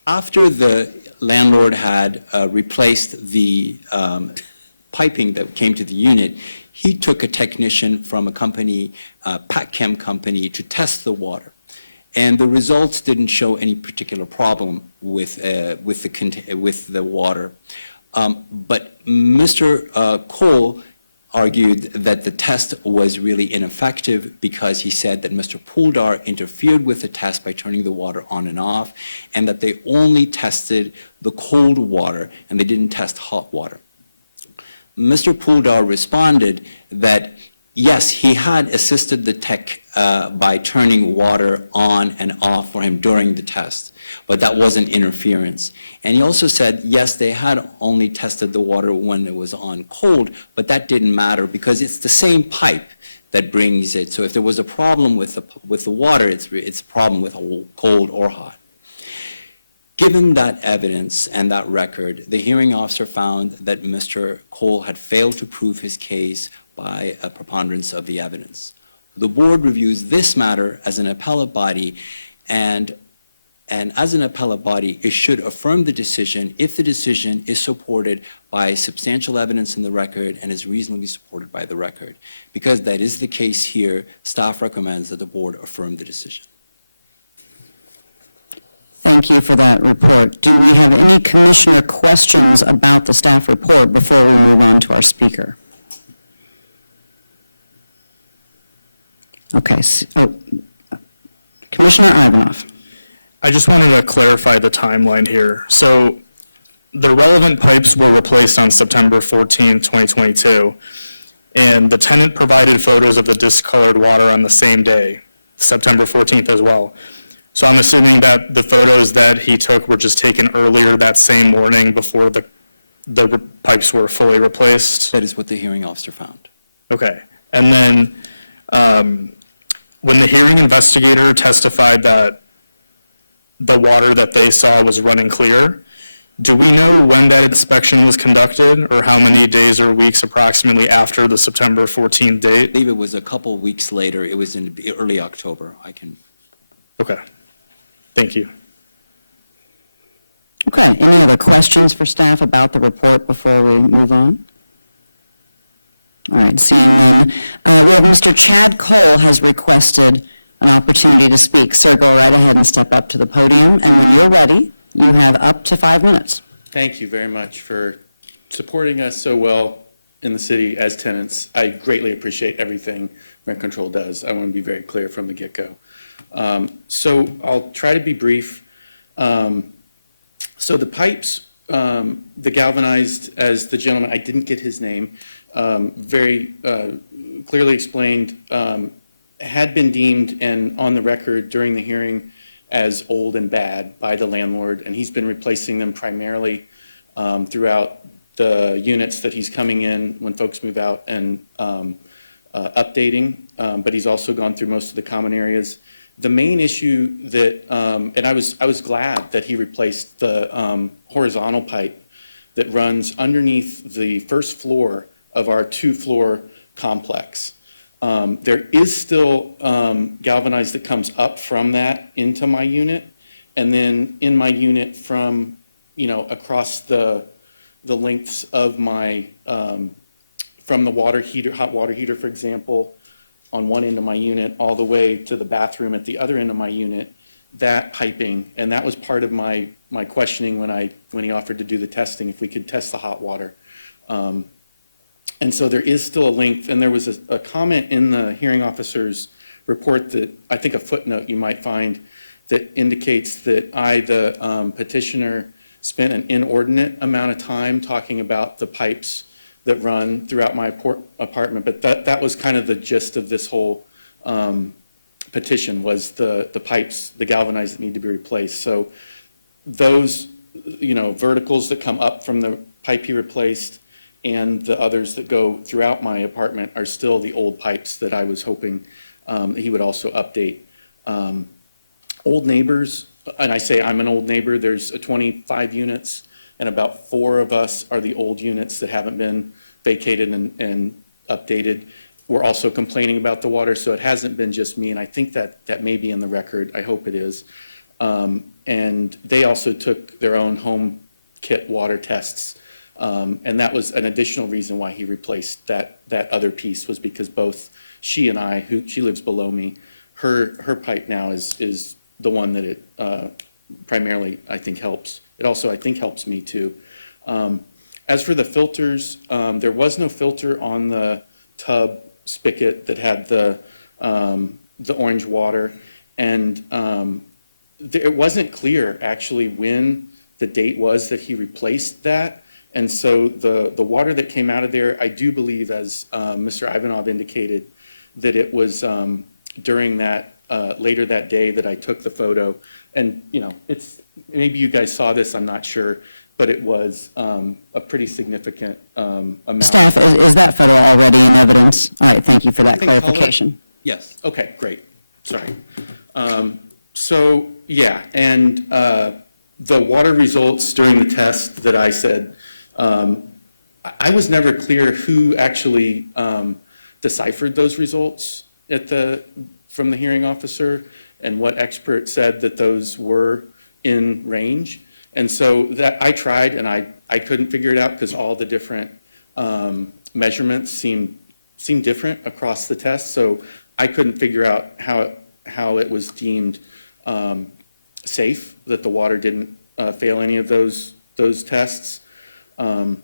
After the landlord had replaced the piping that came to the unit, he took a technician from a company, PacChem company, to test the water. And the results didn't show any particular problem with the water. But Mr. Cole argued that the test was really ineffective because he said that Mr. Pooldar interfered with the test by turning the water on and off, and that they only tested the cold water and they didn't test hot water. Mr. Pooldar responded that yes, he had assisted the tech by turning water on and off for him during the test, but that wasn't interference. And he also said, yes, they had only tested the water when it was on cold, but that didn't matter because it's the same pipe that brings it. So if there was a problem with the water, it's a problem with cold or hot. Given that evidence and that record, the hearing officer found that Mr. Cole had failed to prove his case by a preponderance of the evidence. The board reviews this matter as an appellate body, and as an appellate body, it should affirm the decision if the decision is supported by substantial evidence in the record and is reasonably supported by the record. Because that is the case here, staff recommends that the board affirm the decision. Thank you for that report. Do we have any commissioner questions about the staff report before we move on to our speaker? Okay, Commissioner Ivanov. I just wanted to clarify the timeline here. So the relevant pipes were replaced on September 14, 2022, and the tenant provided photos of the discolored water on the same day September 14th as well. So I'm assuming that the photos that he took were just taken earlier that same morning before the pipes were fully replaced? That is what the hearing officer found. Okay. And then when the hearing investigator testified that the water that they saw was running clear, do we know when that inspection was conducted or how many days or weeks approximately after the September 14th I date? believe it was a couple weeks later. It was in early October. Okay. Thank you. Okay, any other questions for staff about the report before we move on? All right, seeing none. We have Mr. Chad Cole has requested an opportunity to speak. Sir, go right ahead and step up to the podium, and when you're ready, you have up to 5 minutes. Thank you very much for supporting us so well in the city as tenants. I greatly appreciate everything rent control does. I want to be very clear from the get-go. So I'll try to be brief. So the pipes, the galvanized, as the gentleman, I didn't get his name, very clearly explained, had been deemed and on the record during the hearing as old and bad by the landlord, and he's been replacing them primarily throughout the units that he's coming in when folks move out and updating, but he's also gone through most of the common areas. The main issue that, and I was glad that he replaced the horizontal pipe that runs underneath the first floor of our two-floor complex. There is still galvanized that comes up from that into my unit, and then in my unit from, across the lengths of my, from the water heater, hot water heater, for example, on one end of my unit, all the way to the bathroom at the other end of my unit, that piping, and that was part of my questioning when he offered to do the testing, if we could test the hot water. And so there is still a length, and there was a comment in the hearing officer's report that, I think a footnote you might find, that indicates that the petitioner, spent an inordinate amount of time talking about the pipes that run throughout my apartment, but that was kind of the gist of this whole petition, was the pipes, the galvanized that need to be replaced. So those, verticals that come up from the pipe he replaced and the others that go throughout my apartment are still the old pipes that I was hoping he would also update. Old neighbors, and I say I'm an old neighbor, there's 25 units, and about 4 of us are the old units that haven't been vacated and updated. We're also complaining about the water, so it hasn't been just me, and I think that may be in the record. I hope it is. And they also took their own home kit water tests, and that was an additional reason why he replaced that other piece, was because both she and I, she lives below me, her pipe now is the one that it primarily, I think, helps. It also, I think, helps me too. As for the filters, there was no filter on the tub spigot that had the orange water, and it wasn't clear actually when the date was that he replaced that. And so the water that came out of there, I do believe, as Mr. Ivanov indicated, that it was during that later that day that I took the photo. And it's, maybe you guys saw this, I'm not sure, but it was a pretty significant amount. Staff, is that photo already in evidence? All right, thank you for that I think color- clarification. Yes, okay, great, sorry. So, yeah, and the water results during the test that I said, I was never clear who actually deciphered those results from the hearing officer, and what expert said that those were in range. And so that I tried, and I couldn't figure it out, because all the different measurements seem different across the test. So I couldn't figure out how it was deemed safe, that the water didn't fail any of those tests. And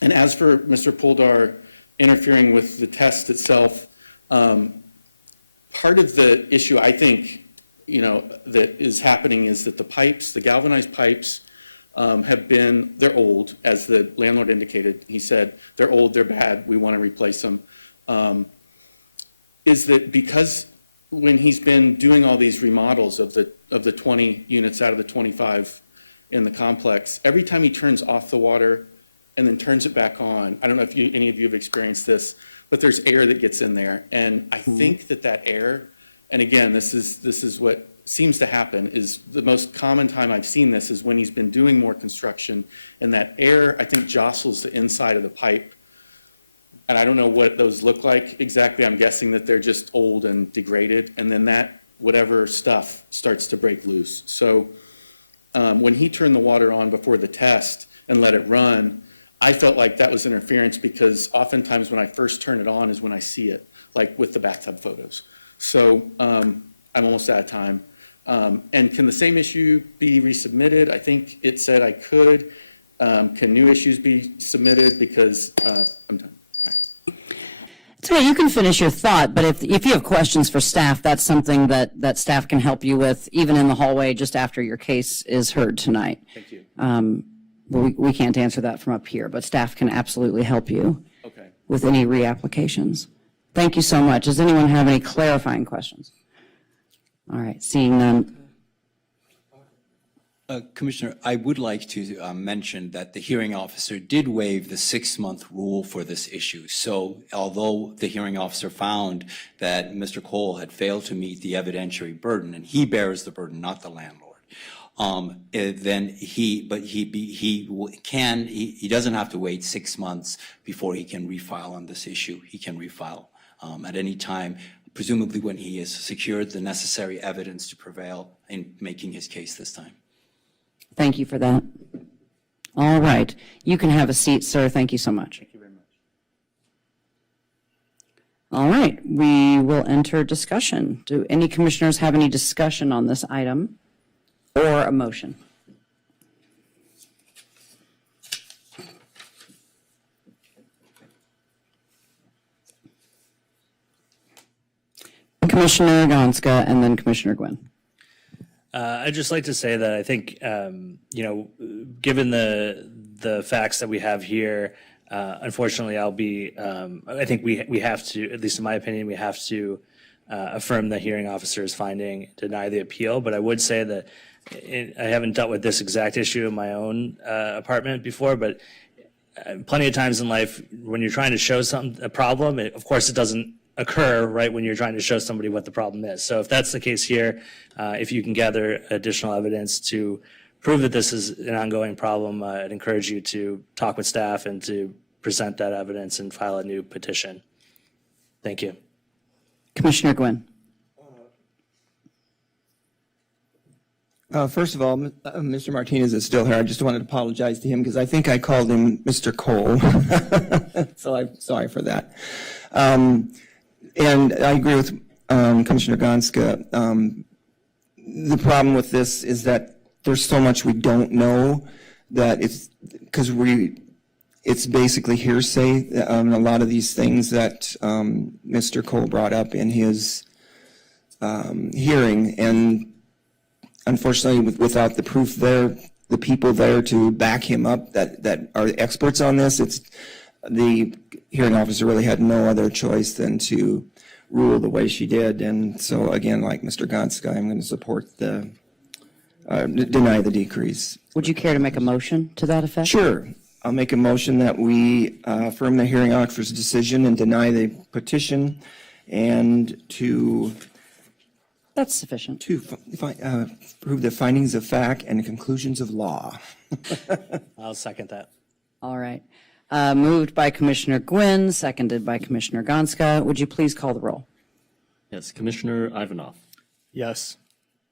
as for Mr. Puldar interfering with the test itself, part of the issue, I think, that is happening is that the pipes, the galvanized pipes, they're old, as the landlord indicated. He said, they're old, they're bad, we want to replace them. Is that because when he's been doing all these remodels of the 20 units out of the 25 in the complex, every time he turns off the water and then turns it back on, I don't know if any of you have experienced this, but there's air that gets in there. And I think that air, and again, this is what seems to happen, is the most common time I've seen this is when he's been doing more construction, and that air, I think, jostles the inside of the pipe. And I don't know what those look like exactly. I'm guessing that they're just old and degraded, and then that whatever stuff starts to break loose. So when he turned the water on before the test and let it run, I felt like that was interference, because oftentimes when I first turn it on is when I see it, like with the bathtub photos. So I'm almost out of time. And can the same issue be resubmitted? I think it said I could. Can new issues be submitted? Because I'm done. So you can finish your thought, but if you have questions for staff, that's something that staff can help you with, even in the hallway just after your case is heard tonight. Thank you. We can't answer that from up here, but staff can absolutely help you Okay. with any reapplications. Thank you so much. Does anyone have any clarifying questions? All right, seeing none. Commissioner, I would like to mention that the hearing officer did waive the 6-month rule for this issue. So although the hearing officer found that Mr. Cole had failed to meet the evidentiary burden, and he bears the burden, not the landlord, then he doesn't have to wait 6 months before he can refile on this issue. He can refile at any time, presumably when he has secured the necessary evidence to prevail in making his case this time. Thank you for that. All right, you can have a seat, sir. Thank you so much. Thank you very much. All right, we will enter discussion. Do any commissioners have any discussion on this item or a motion? Commissioner Gonska and then Commissioner Gwynn. I'd just like to say that I think, given the facts that we have here, unfortunately, I think we have to, at least in my opinion, we have to affirm the hearing officer's finding, deny the appeal. But I would say that I haven't dealt with this exact issue in my own apartment before, but plenty of times in life, when you're trying to show a problem, of course, it doesn't occur right when you're trying to show somebody what the problem is. So if that's the case here, if you can gather additional evidence to prove that this is an ongoing problem, I'd encourage you to talk with staff and to present that evidence and file a new petition. Thank you. Commissioner Gwynn. First of all, Mr. Martinez is still here. I just wanted to apologize to him because I think I called him Mr. Cole. So I'm sorry for that. And I agree with Commissioner Gonska. The problem with this is that there's so much we don't know that it's because it's basically hearsay. A lot of these things that Mr. Cole brought up in his hearing, and unfortunately, without the proof there, the people there to back him up that are experts on this, the hearing officer really had no other choice than to rule the way she did. And so again, like Mr. Gonska, I'm going to support deny the decrease. Would you care to make a motion to that effect? Sure. I'll make a motion that we affirm the hearing officer's decision and deny the petition, and to That's sufficient. prove the findings of fact and the conclusions of law. I'll second that. All right. Moved by Commissioner Gwynn, seconded by Commissioner Gonska. Would you please call the roll? Yes, Commissioner Ivanov, Yes.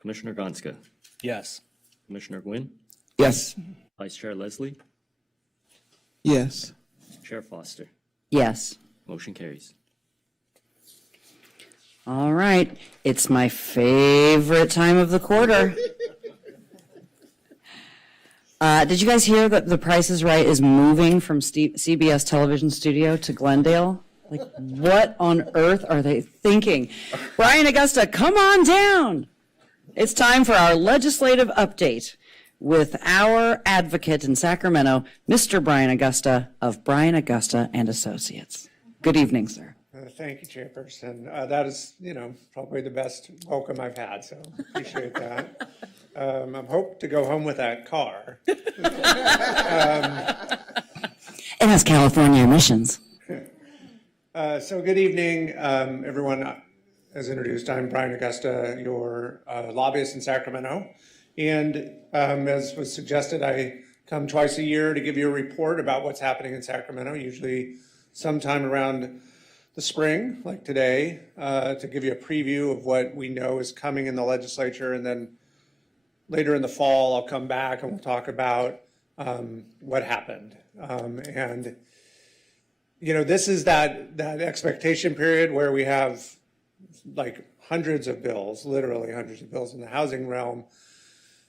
Commissioner Gonska, Yes. Commissioner Gwynn, Yes. Vice Chair Leslie, Yes. Chair Foster. Yes. Motion carries. All right. It's my favorite time of the quarter. Did you guys hear that The Price is Right is moving from CBS television studio to Glendale? Like, what on earth are they thinking? Brian Augusta, come on down. It's time for our legislative update with our advocate in Sacramento, Mr. Brian Augusta of Brian Augusta and Associates. Good evening, sir. Thank you, Chairperson. That is, probably the best welcome I've had, so appreciate that. I hope to go home with that car. It has California emissions. So good evening, everyone. As introduced, I'm Brian Augusta, your lobbyist in Sacramento. And as was suggested, I come twice a year to give you a report about what's happening in Sacramento, usually sometime around the spring, like today, to give you a preview of what we know is coming in the legislature. And then later in the fall, I'll come back and we'll talk about what happened. This is that expectation period where we have like hundreds of bills, literally hundreds of bills in the housing realm.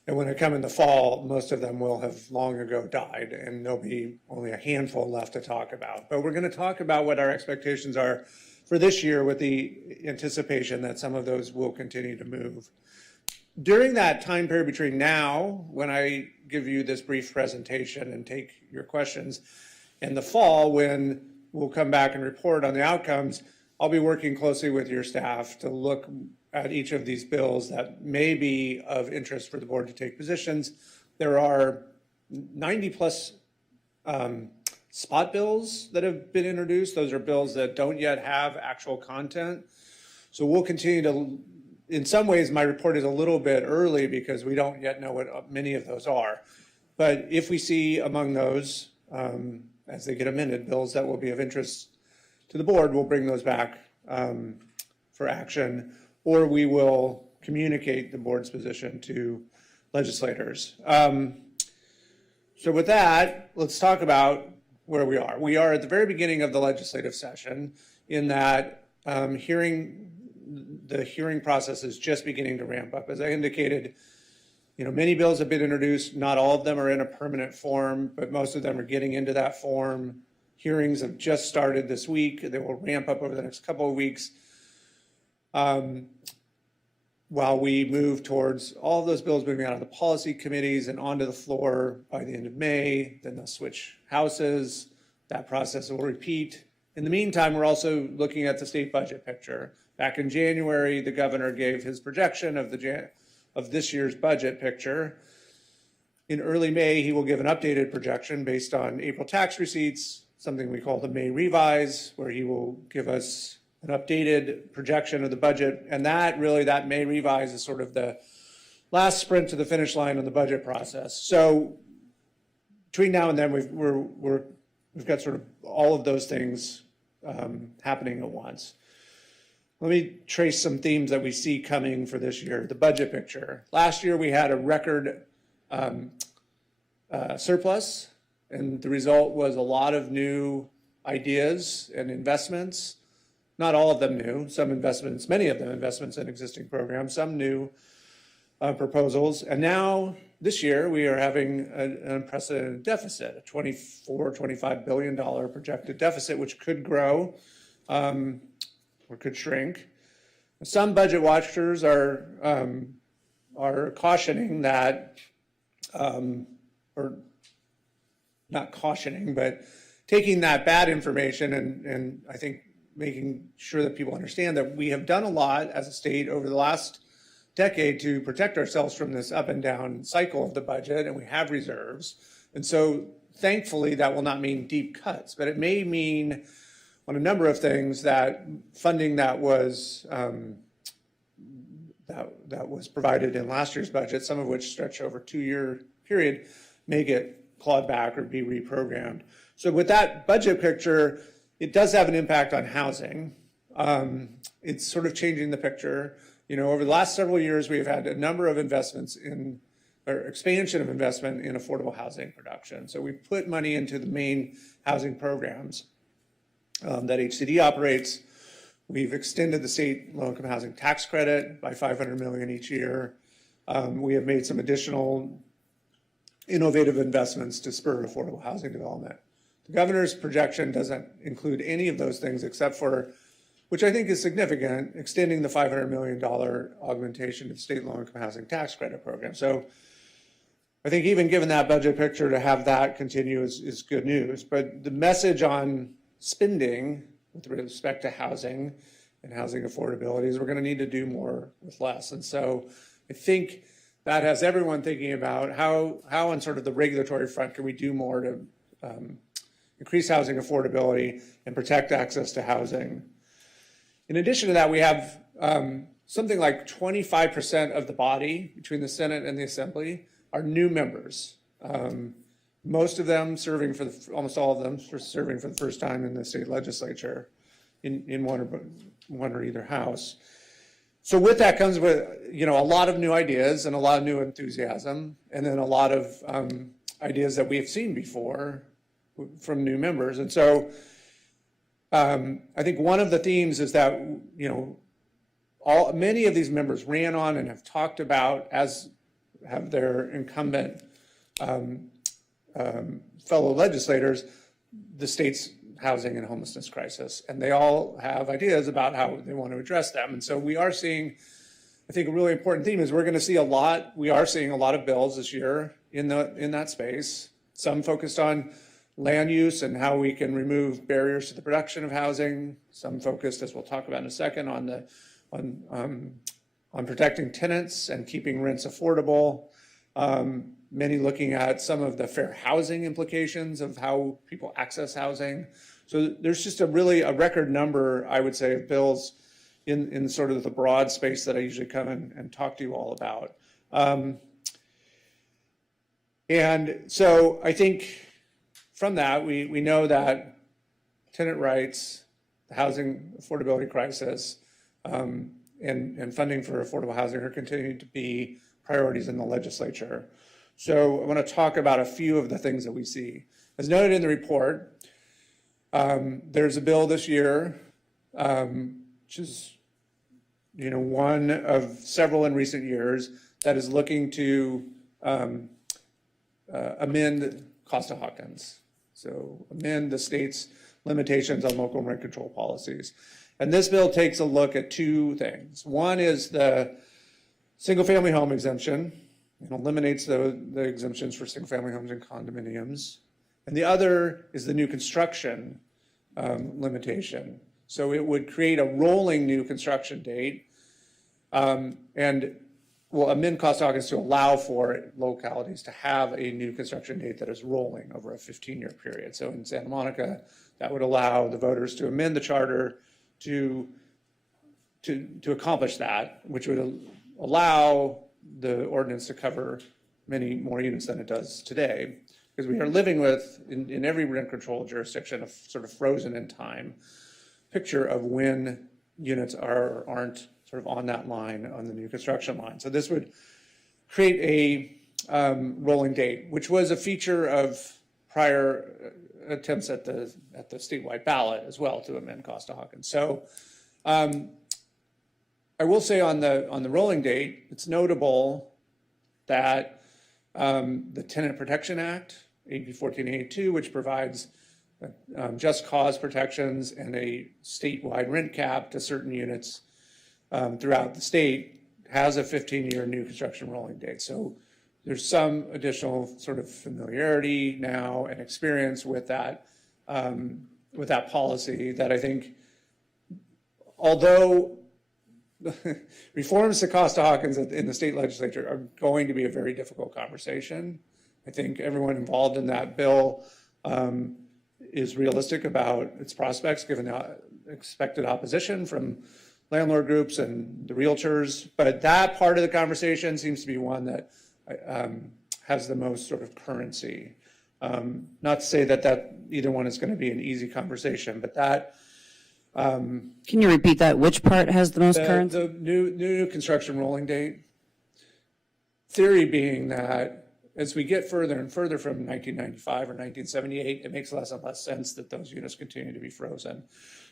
And when they come in the fall, most of them will have long ago died, and there'll be only a handful left to talk about. But we're going to talk about what our expectations are for this year with the anticipation that some of those will continue to move. During that time period between now, when I give you this brief presentation and take your questions, and the fall, when we'll come back and report on the outcomes, I'll be working closely with your staff to look at each of these bills that may be of interest for the board to take positions. There are 90 plus spot bills that have been introduced. Those are bills that don't yet have actual content. So we'll continue to, in some ways, my report is a little bit early because we don't yet know what many of those are. But if we see among those, as they get amended, bills that will be of interest to the board, we'll bring those back for action, or we will communicate the board's position to legislators. So with that, let's talk about where we are. We are at the very beginning of the legislative session in that the hearing process is just beginning to ramp up. As I indicated, many bills have been introduced. Not all of them are in a permanent form, but most of them are getting into that form. Hearings have just started this week. They will ramp up over the next couple of weeks while we move towards all of those bills moving out of the policy committees and onto the floor by the end of May. Then they'll switch houses. That process will repeat. In the meantime, we're also looking at the state budget picture. Back in January, the governor gave his projection of this year's budget picture. In early May, he will give an updated projection based on April tax receipts, something we call the May revise, where he will give us an updated projection of the budget. And that May revise is sort of the last sprint to the finish line on the budget process. So between now and then, we've got sort of all of those things happening at once. Let me trace some themes that we see coming for this year. The budget picture. Last year, we had a record surplus, and the result was a lot of new ideas and investments. Not all of them new, some investments, many of them investments in existing programs, some new proposals. And now, this year, we are having an unprecedented deficit, a $25 billion projected deficit, which could grow or could shrink. Some budget watchers are cautioning that, or not cautioning, but taking that bad information and I think making sure that people understand that we have done a lot as a state over the last decade to protect ourselves from this up and down cycle of the budget, and we have reserves. And so thankfully that will not mean deep cuts, but it may mean on a number of things that funding that was provided in last year's budget, some of which stretch over a 2-year period, may get clawed back or be reprogrammed. So with that budget picture, it does have an impact on housing. It's sort of changing the picture. Over the last several years, we've had a number of investments or expansion of investment in affordable housing production. So we put money into the main housing programs that HCD operates. We've extended the state low-income housing tax credit by $500 million each year. We have made some additional innovative investments to spur affordable housing development. The governor's projection doesn't include any of those things except for, which I think is significant, extending the $500 million augmentation to the state low-income housing tax credit program. So I think even given that budget picture, to have that continue is good news. But the message on spending with respect to housing and housing affordability is we're going to need to do more with less. And so I think that has everyone thinking about how on sort of the regulatory front can we do more to increase housing affordability and protect access to housing. In addition to that, we have something like 25% of the body between the Senate and the Assembly are new members. Most of them serving for almost all of them serving for the first time in the state legislature in one or either house. So with that comes with, a lot of new ideas and a lot of new enthusiasm, and then a lot of ideas that we have seen before from new members. And so I think one of the themes is that, many of these members ran on and have talked about, as have their incumbent fellow legislators, the state's housing and homelessness crisis. And they all have ideas about how they want to address them. And so we are seeing, I think a really important theme is we are seeing a lot of bills this year in that space. Some focused on land use and how we can remove barriers to the production of housing. Some focused, as we'll talk about in a second, on protecting tenants and keeping rents affordable. Many looking at some of the fair housing implications of how people access housing. So there's just a record number, I would say, of bills in sort of the broad space that I usually come and talk to you all about. And so I think from that, we know that tenant rights, the housing affordability crisis, and funding for affordable housing are continuing to be priorities in the legislature. So I want to talk about a few of the things that we see. As noted in the report, there's a bill this year, which is, one of several in recent years that is looking to amend Costa-Hawkins. So amend the state's limitations on local rent control policies. And this bill takes a look at two things. One is the single-family home exemption. It eliminates the exemptions for single-family homes and condominiums. And the other is the new construction limitation. So it would create a rolling new construction date and will amend Costa-Hawkins to allow for localities to have a new construction date that is rolling over a 15-year period. So in Santa Monica, that would allow the voters to amend the charter to accomplish that, which would allow the ordinance to cover many more units than it does today. Because we are living with, in every rent control jurisdiction, a sort of frozen in time picture of when units are or aren't sort of on that line, on the new construction line. So this would create a rolling date, which was a feature of prior attempts at the statewide ballot as well to amend Costa-Hawkins. So I will say on the rolling date, it's notable that the Tenant Protection Act, AB 1482, which provides just cause protections and a statewide rent cap to certain units throughout the state, has a 15-year new construction rolling date. So there's some additional sort of familiarity now and experience with that policy that I think, although reforms to Costa-Hawkins in the state legislature are going to be a very difficult conversation. I think everyone involved in that bill is realistic about its prospects given the expected opposition from landlord groups and the realtors. But that part of the conversation seems to be one that has the most sort of currency. Not to say that either one is going to be an easy conversation, but that Can you repeat that? Which part has the most currency? The new construction rolling date. Theory being that as we get further and further from 1995 or 1978, it makes less and less sense that those units continue to be frozen.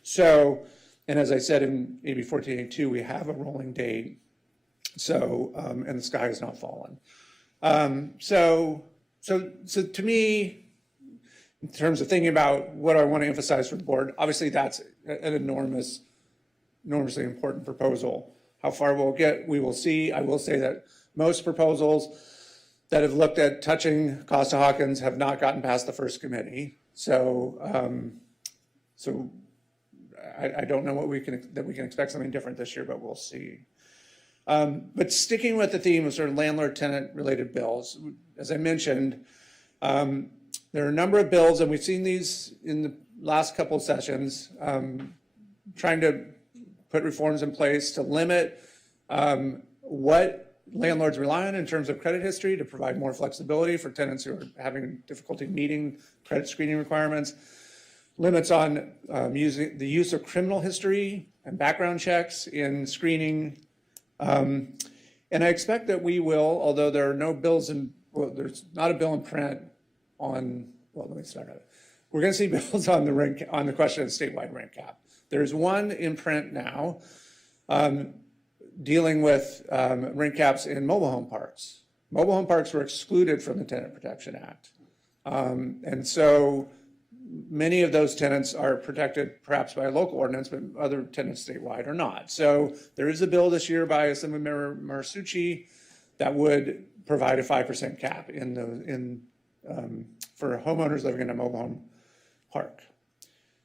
So, and as I said in AB 1482, we have a rolling date. So, and the sky has not fallen. So to me, in terms of thinking about what I want to emphasize for the board, obviously that's an enormously important proposal. How far we'll get, we will see. I will say that most proposals that have looked at touching Costa-Hawkins have not gotten past the first committee. So I don't know that we can expect something different this year, but we'll see. But sticking with the theme of sort of landlord-tenant related bills, as I mentioned, there are a number of bills, and we've seen these in the last couple of sessions, trying to put reforms in place to limit what landlords rely on in terms of credit history to provide more flexibility for tenants who are having difficulty meeting credit screening requirements, limits on using the use of criminal history and background checks in screening. And I expect that we will, although there are no bills there's not a bill in print on, well, let me start out. We're going to see bills on the question of statewide rent cap. There's one in print now dealing with rent caps in mobile home parks. Mobile home parks were excluded from the Tenant Protection Act. And so many of those tenants are protected perhaps by a local ordinance, but other tenants statewide are not. So there is a bill this year by Assemblymember Marsucci that would provide a 5% cap for homeowners living in a mobile home park.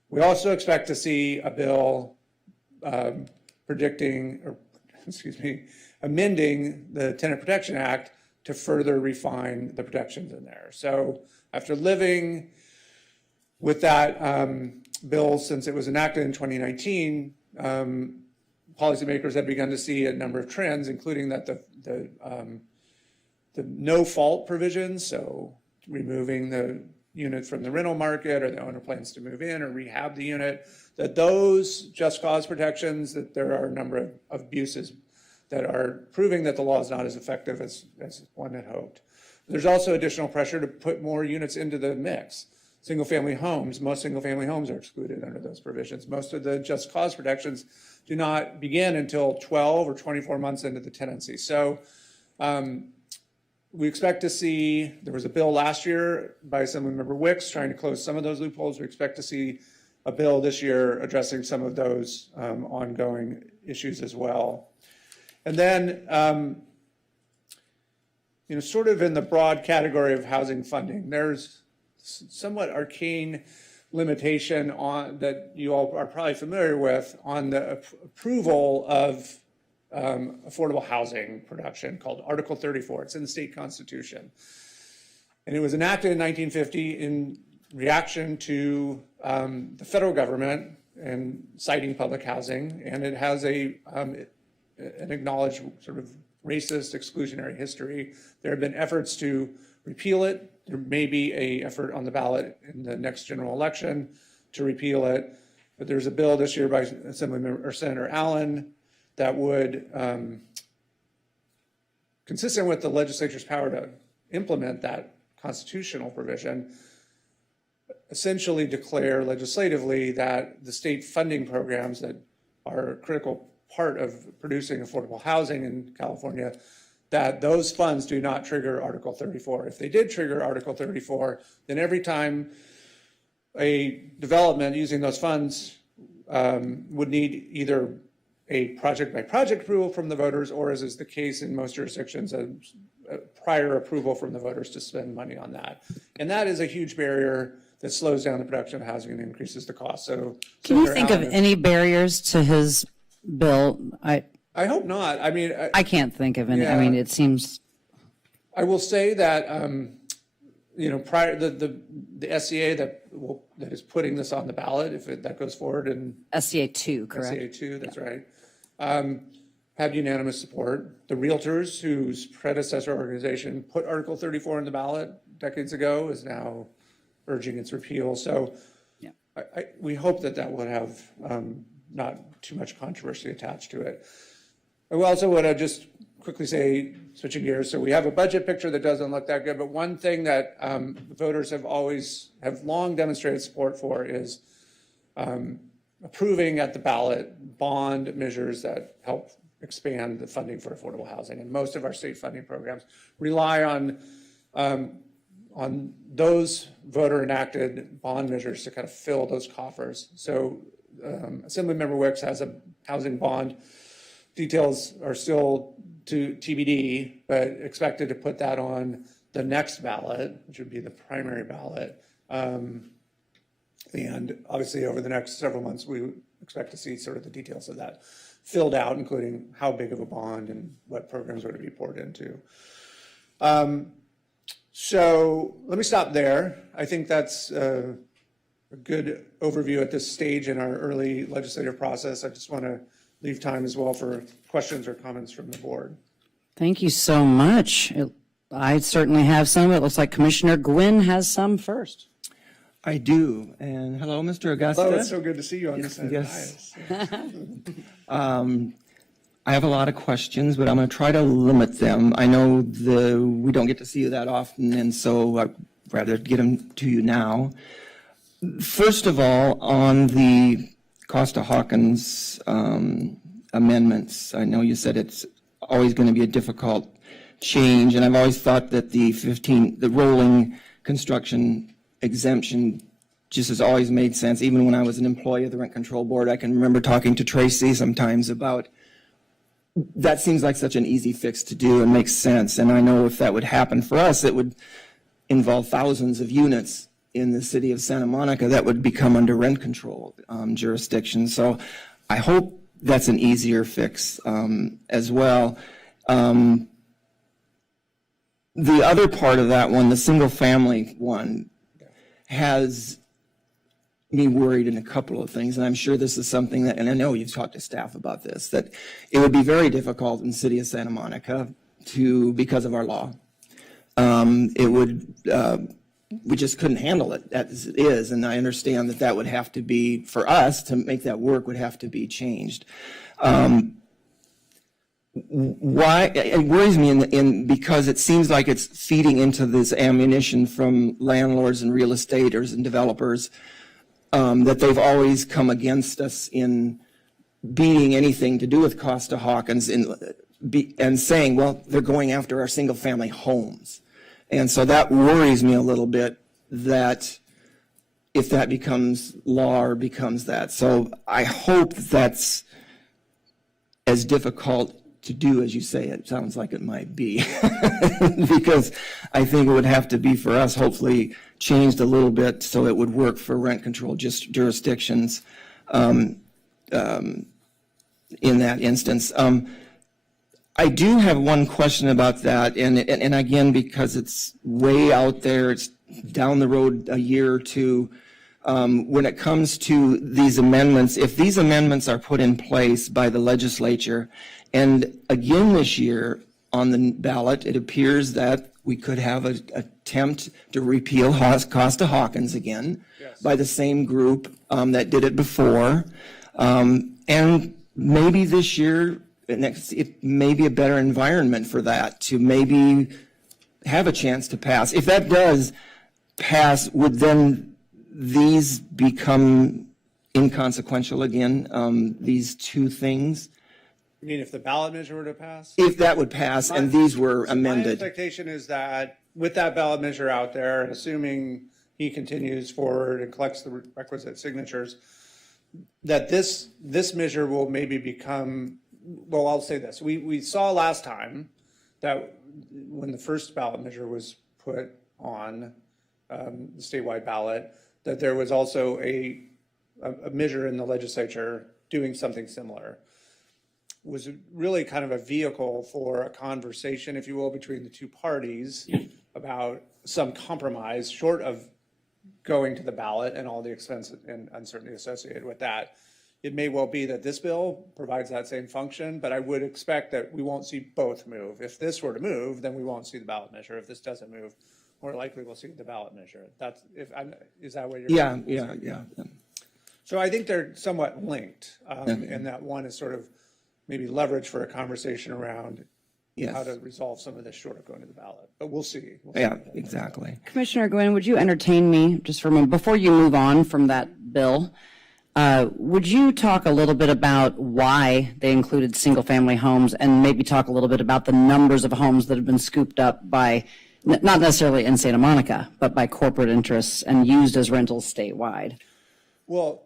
We also expect to see a bill amending the Tenant Protection Act to further refine the protections in there. So after living with that bill since it was enacted in 2019, policymakers have begun to see a number of trends, including that the no-fault provisions, so removing the unit from the rental market, or the owner plans to move in or rehab the unit, that those just cause protections, that there are a number of abuses that are proving that the law is not as effective as one had hoped. There's also additional pressure to put more units into the mix. Single-family homes, most single-family homes are excluded under those provisions. Most of the just cause protections do not begin until 12 or 24 months into the tenancy. So we expect to see, there was a bill last year by Assemblymember Wicks trying to close some of those loopholes. We expect to see a bill this year addressing some of those ongoing issues as well. And then, sort of in the broad category of housing funding, there's somewhat arcane limitation on that you all are probably familiar with on the approval of affordable housing production called Article 34. It's in the state constitution. And it was enacted in 1950 in reaction to the federal government and citing public housing. And it has an acknowledged sort of racist exclusionary history. There have been efforts to repeal it. There may be an effort on the ballot in the next general election to repeal it. But there's a bill this year by Senator Allen that would, consistent with the legislature's power to implement that constitutional provision, essentially declare legislatively that the state funding programs that are a critical part of producing affordable housing in California, that those funds do not trigger Article 34. If they did trigger Article 34, then every time a development using those funds would need either a project-by-project approval from the voters, or as is the case in most jurisdictions, a prior approval from the voters to spend money on that. And that is a huge barrier that slows down the production of housing and increases the cost. So, can you think of any barriers to his bill? I hope not. I mean, I can't think of any. Yeah. I mean, it seems. I will say that prior the SCA that is putting this on the ballot, if that goes forward, and SCA 2, correct? SCA 2, that's right. Had unanimous support. The realtors, whose predecessor organization put Article 34 on the ballot decades ago, is now urging its repeal. So yeah. We hope that would have not too much controversy attached to it. I also want to just quickly say, switching gears, so we have a budget picture that doesn't look that good, but one thing that voters have long demonstrated support for is approving at the ballot bond measures that help expand the funding for affordable housing. And most of our state funding programs rely on those voter-enacted bond measures to kind of fill those coffers. So Assemblymember Wicks has a housing bond. Details are still to TBD, but expected to put that on the next ballot, which would be the primary ballot. And obviously over the next several months, we expect to see sort of the details of that filled out, including how big of a bond and what programs are to be poured into. So let me stop there. I think that's a good overview at this stage in our early legislative process. I just want to leave time as well for questions or comments from the board. Thank you so much. I certainly have some. It looks like Commissioner Gwynn has some first. I do, and hello, Mr. Augusta. Hello, it's so good to see you on this side. Yes. I have a lot of questions, but I'm going to try to limit them. I know we don't get to see you that often, and so I'd rather get them to you now. First of all, on the Costa-Hawkins amendments, I know you said it's always going to be a difficult change, and I've always thought that the rolling construction exemption just has always made sense. Even when I was an employee of the Rent Control Board, I can remember talking to Tracy sometimes about that seems like such an easy fix to do and makes sense. And I know if that would happen for us, it would involve thousands of units in the city of Santa Monica that would become under rent control jurisdiction. So I hope that's an easier fix as well. The other part of that one, the single family one, has me worried in a couple of things, and I'm sure this is something that, and I know you've talked to staff about this, that it would be very difficult in the city of Santa Monica because of our law. We just couldn't handle it as it is, and I understand that would have to be, for us, to make that work, would have to be changed. Why it worries me because it seems like it's feeding into this ammunition from landlords and real estaters and developers that they've always come against us in beating anything to do with Costa-Hawkins and saying, well, they're going after our single-family homes. And so that worries me a little bit, that if that becomes law or becomes that. So I hope that's as difficult to do as you say it sounds like it might be. Because I think it would have to be, for us, hopefully changed a little bit so it would work for rent control jurisdictions in that instance. I do have one question about that, and again, because it's way out there, it's down the road a year or two. When it comes to these amendments, if these amendments are put in place by the legislature, and again this year on the ballot, it appears that we could have an attempt to repeal Costa-Hawkins again by the same group that did it before. And maybe this year, it may be a better environment for that to maybe have a chance to pass. If that does pass, would then these become inconsequential again, these two things? You mean if the ballot measure were to pass? If that would pass and these were amended. My expectation is that with that ballot measure out there, and assuming he continues forward and collects the requisite signatures, that this measure will maybe become, well, I'll say this. We saw last time that when the first ballot measure was put on the statewide ballot, that there was also a measure in the legislature doing something similar. Was really kind of a vehicle for a conversation, if you will, between the two parties about some compromise short of going to the ballot and all the expense and uncertainty associated with that. It may well be that this bill provides that same function, but I would expect that we won't see both move. If this were to move, then we won't see the ballot measure. If this doesn't move, more likely we'll see the ballot measure. Is that what you're? Yeah. So I think they're somewhat linked, and that one is sort of maybe leverage for a conversation around how to resolve some of this short of going to the ballot. But we'll see. Yeah, exactly. Commissioner Gwynn, would you entertain me just for a moment, before you move on from that bill, would you talk a little bit about why they included single-family homes, and maybe talk a little bit about the numbers of homes that have been scooped up by, not necessarily in Santa Monica, but by corporate interests and used as rentals statewide? Well,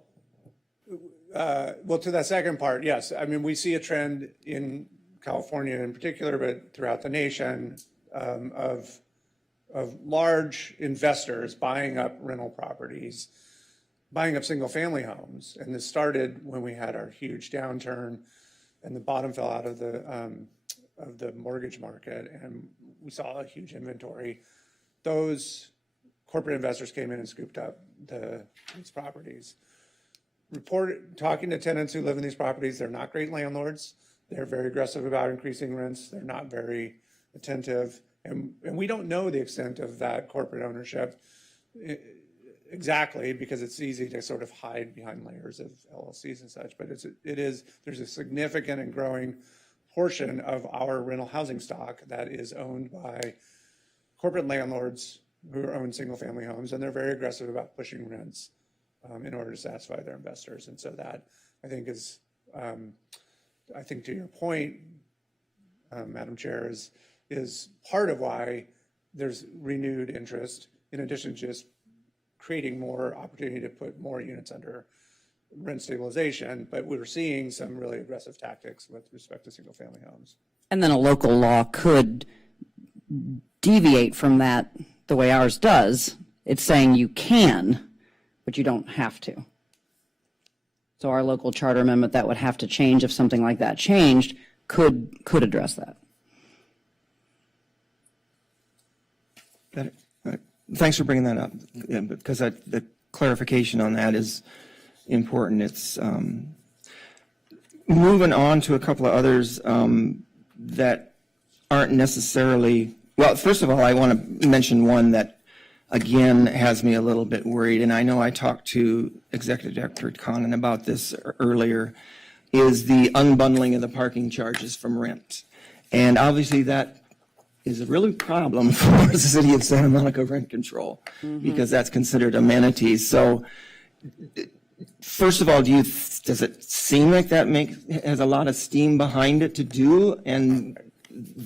to that second part, yes. I mean, we see a trend in California in particular, but throughout the nation, of large investors buying up rental properties buying up single-family homes. And this started when we had our huge downturn and the bottom fell out of the mortgage market, and we saw a huge inventory. Those corporate investors came in and scooped up these properties. Talking to tenants who live in these properties, they're not great landlords. They're very aggressive about increasing rents. They're not very attentive. And we don't know the extent of that corporate ownership exactly, because it's easy to sort of hide behind layers of LLCs and such. But there's a significant and growing portion of our rental housing stock that is owned by corporate landlords who own single-family homes, and they're very aggressive about pushing rents in order to satisfy their investors. And so that, I think, is, I think to your point, Madam Chair, is part of why there's renewed interest, in addition to just creating more opportunity to put more units under rent stabilization. But we're seeing some really aggressive tactics with respect to single-family homes. And then a local law could deviate from that the way ours does. It's saying you can, but you don't have to. So our local charter amendment that would have to change if something like that changed could address that. Thanks for bringing that up, because the clarification on that is important. It's moving on to a couple of others that aren't necessarily, well, first of all, I want to mention one that, again, has me a little bit worried, and I know I talked to Executive Director Condon about this earlier, is the unbundling of the parking charges from rent. And obviously that is a really problem for the city of Santa Monica rent control, because that's considered amenities. So first of all, does it seem like that has a lot of steam behind it to do? And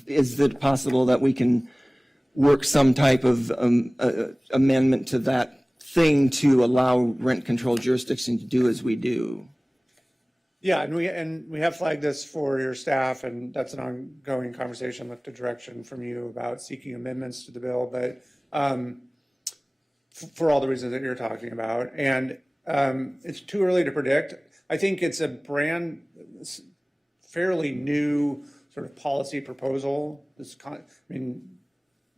is it possible that we can work some type of amendment to that thing to allow rent control jurisdiction to do as we do? Yeah, and we have flagged this for your staff, and that's an ongoing conversation, looked a direction from you about seeking amendments to the bill, but for all the reasons that you're talking about. And it's too early to predict. I think it's a fairly new sort of policy proposal.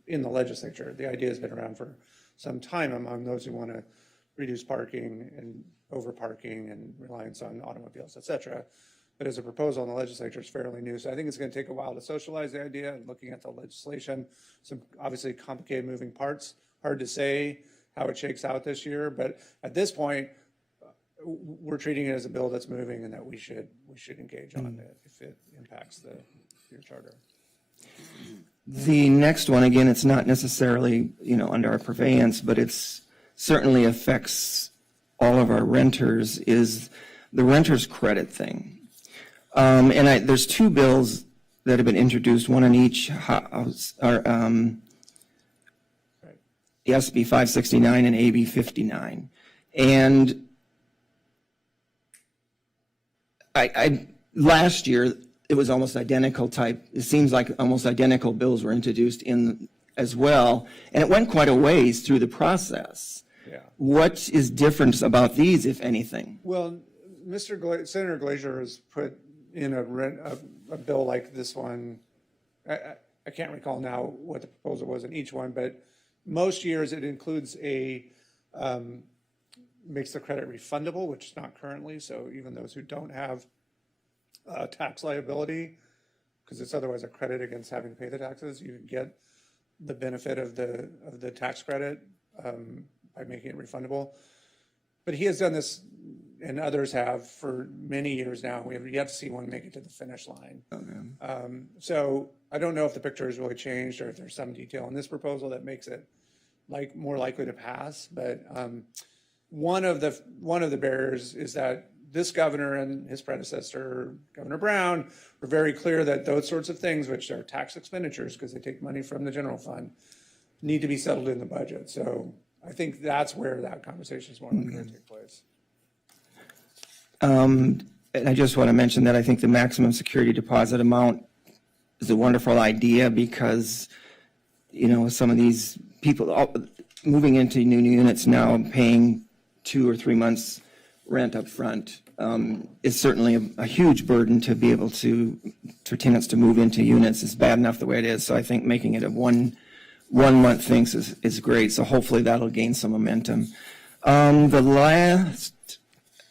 In the legislature, the idea has been around for some time among those who want to reduce parking and overparking and reliance on automobiles, et cetera. But as a proposal in the legislature, it's fairly new. So I think it's going to take a while to socialize the idea and looking at the legislation. Some obviously complicated moving parts, hard to say how it shakes out this year. But at this point, we're treating it as a bill that's moving and that we should engage on it if it impacts your charter. The next one, again, it's not necessarily, under our purveyance, but it's certainly affects all of our renters, is the renter's credit thing. And there's two bills that have been introduced, one in each house, SB 569 and AB 59. And last year, it was almost identical type. It seems like almost identical bills were introduced in as well, and it went quite a ways through the process. Yeah. What is different about these, if anything? Well, Senator Glazer has put in a bill like this one. I can't recall now what the proposal was in each one, but most years it includes makes the credit refundable, which is not currently. So even those who don't have tax liability, because it's otherwise a credit against having to pay the taxes, you get the benefit of the tax credit by making it refundable. But he has done this, and others have, for many years now. We have yet to see one make it to the finish line. Okay. So I don't know if the picture has really changed or if there's some detail in this proposal that makes it more likely to pass. But one of the barriers is that this governor and his predecessor, Governor Brown, were very clear that those sorts of things, which are tax expenditures because they take money from the general fund, need to be settled in the budget. So I think that's where that conversation is more likely to take place. And I just want to mention that I think the maximum security deposit amount is a wonderful idea because, some of these people moving into new units now paying 2 or 3 months rent up front is certainly a huge burden to be able to, for tenants to move into units. It's bad enough the way it is, so I think making it a one month thing is great, so hopefully that'll gain some momentum. The last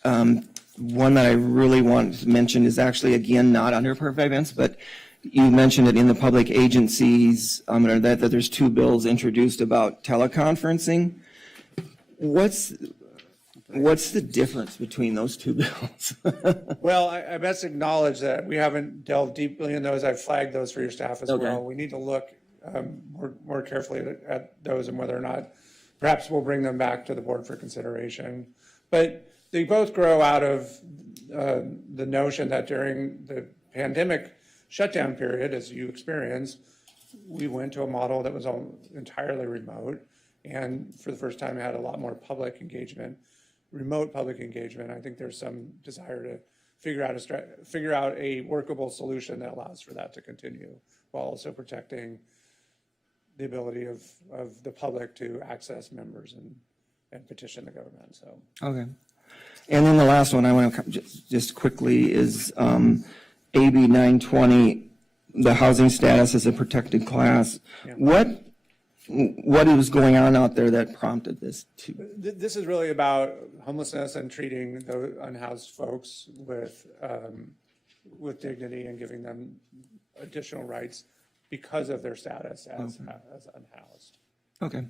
one that I really want to mention is actually, again, not under perfect events, but you mentioned it in the public agencies, that there's 2 bills introduced about teleconferencing. What's the difference between those 2 bills? Well, I best acknowledge that we haven't delved deeply in those. I've flagged those for your staff as Okay. well. We need to look more carefully at those and whether or not perhaps we'll bring them back to the board for consideration. But they both grow out of the notion that during the pandemic shutdown period, as you experienced, we went to a model that was entirely remote, and for the first time had a lot more public engagement, remote public engagement. I think there's some desire to figure out a workable solution that allows for that to continue, while also protecting the ability of the public to access members and petition the government. So. Okay. And then the last one I want to just quickly is AB 920, the housing status as a protected class. Yeah. What is going on out there that prompted this? This is really about homelessness and treating the unhoused folks with dignity and giving them additional rights because of their status as unhoused. Okay.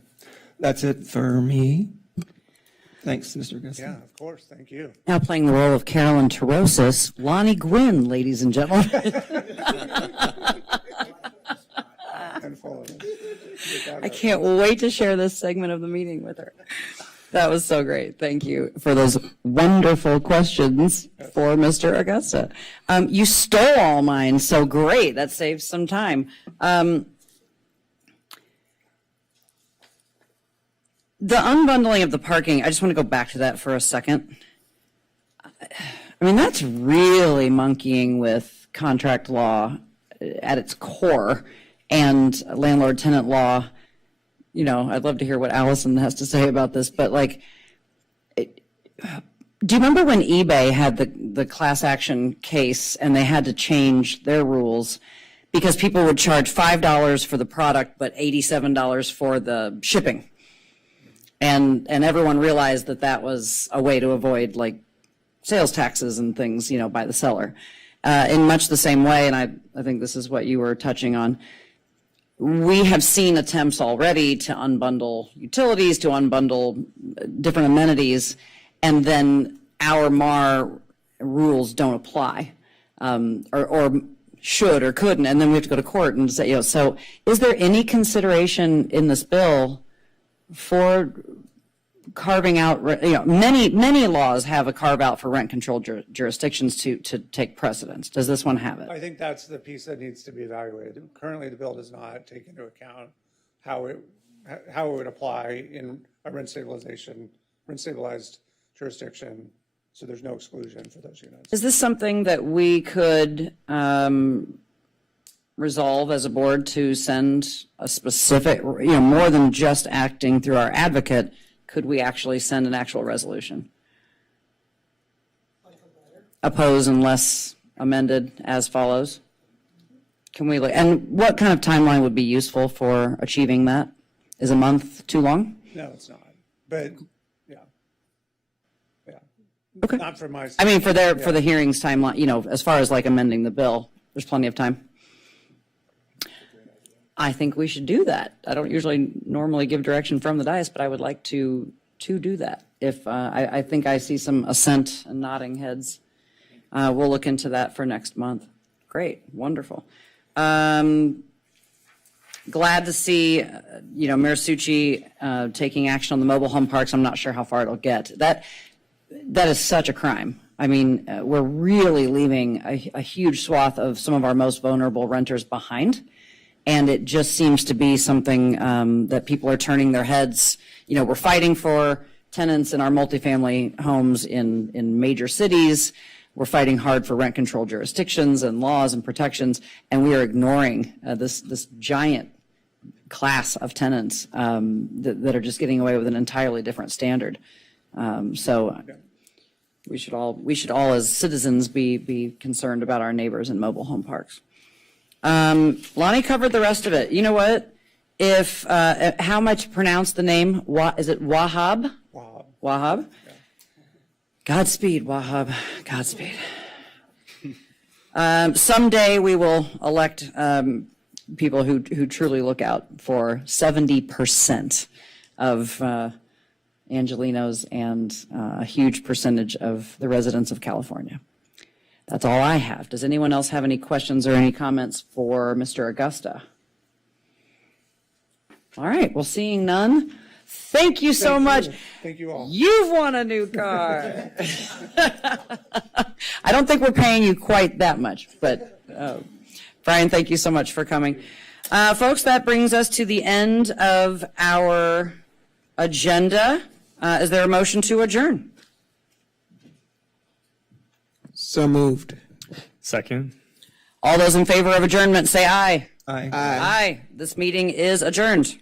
That's it for me. Thanks, Mr. Augusta. Yeah, of course. Thank you. Now playing the role of Carolyn Terosis, Lonnie Gwynn, ladies and gentlemen. And full of it. I can't wait to share this segment of the meeting with her. That was so great. Thank you for those wonderful questions for Mr. Augusta. You stole all mine, so great. That saves some time. The unbundling of the parking, I just want to go back to that for a second. I mean, that's really monkeying with contract law at its core and landlord-tenant law. You know, I'd love to hear what Allison has to say about this, but like, do you remember when eBay had the class action case and they had to change their rules because people would charge $5 for the product but $87 for the shipping? And everyone realized that that was a way to avoid like sales taxes and things, you know, by the seller. In much the same way, and I think this is what you were touching on, we have seen attempts already to unbundle utilities, to unbundle different amenities, and then our MAR rules don't apply, or should or couldn't, and then we have to go to court and say, you know, so is there any consideration in this bill for carving out, you know, many laws have a carve out for rent control jurisdictions to take precedence. Does this one have it? I think that's the piece that needs to be evaluated. Currently, the bill does not take into account how it would apply in a rent stabilized jurisdiction, so there's no exclusion for those units. Is this something that we could resolve as a board to send a specific, you know, more than just acting through our advocate? Could we actually send an actual resolution? Oppose unless amended as follows? Can we, and what kind of timeline would be useful for achieving that? Is a month too long? No, it's not, but yeah. Okay. Not for my. I mean, for the hearings timeline, you know, as far as like amending the bill, there's plenty of time. I think we should do that. I don't usually normally give direction from the dais, but I would like to do that. If I think I see some assent and nodding heads. We'll look into that for next month. Great, wonderful. Glad to see, you know, Mayor Succi taking action on the mobile home parks. I'm not sure how far it'll get. That is such a crime. I mean, we're really leaving a huge swath of some of our most vulnerable renters behind. And it just seems to be something that people are turning their heads. You know, we're fighting for tenants in our multifamily homes in major cities. We're fighting hard for rent control jurisdictions and laws and protections, and we are ignoring this giant class of tenants that are just getting away with an entirely different standard. So we should all as citizens be concerned about our neighbors in mobile home parks. Lonnie covered the rest of it. You know what? If, how am I to pronounce the name? Is it Wahab? Wahab? Godspeed, Wahab. Godspeed. Someday we will elect people who truly look out for 70% of Angelinos and a huge percentage of the residents of California. That's all I have. Does anyone else have any questions or any comments for Mr. Augusta? All right, well, seeing none, thank you so much. Thank you all. You've won a new car. I don't think we're paying you quite that much, but Brian, thank you so much for coming. Folks, that brings us to the end of our agenda. Is there a motion to adjourn? So moved. Second. All those in favor of adjournment, say aye. Aye. Aye. This meeting is adjourned.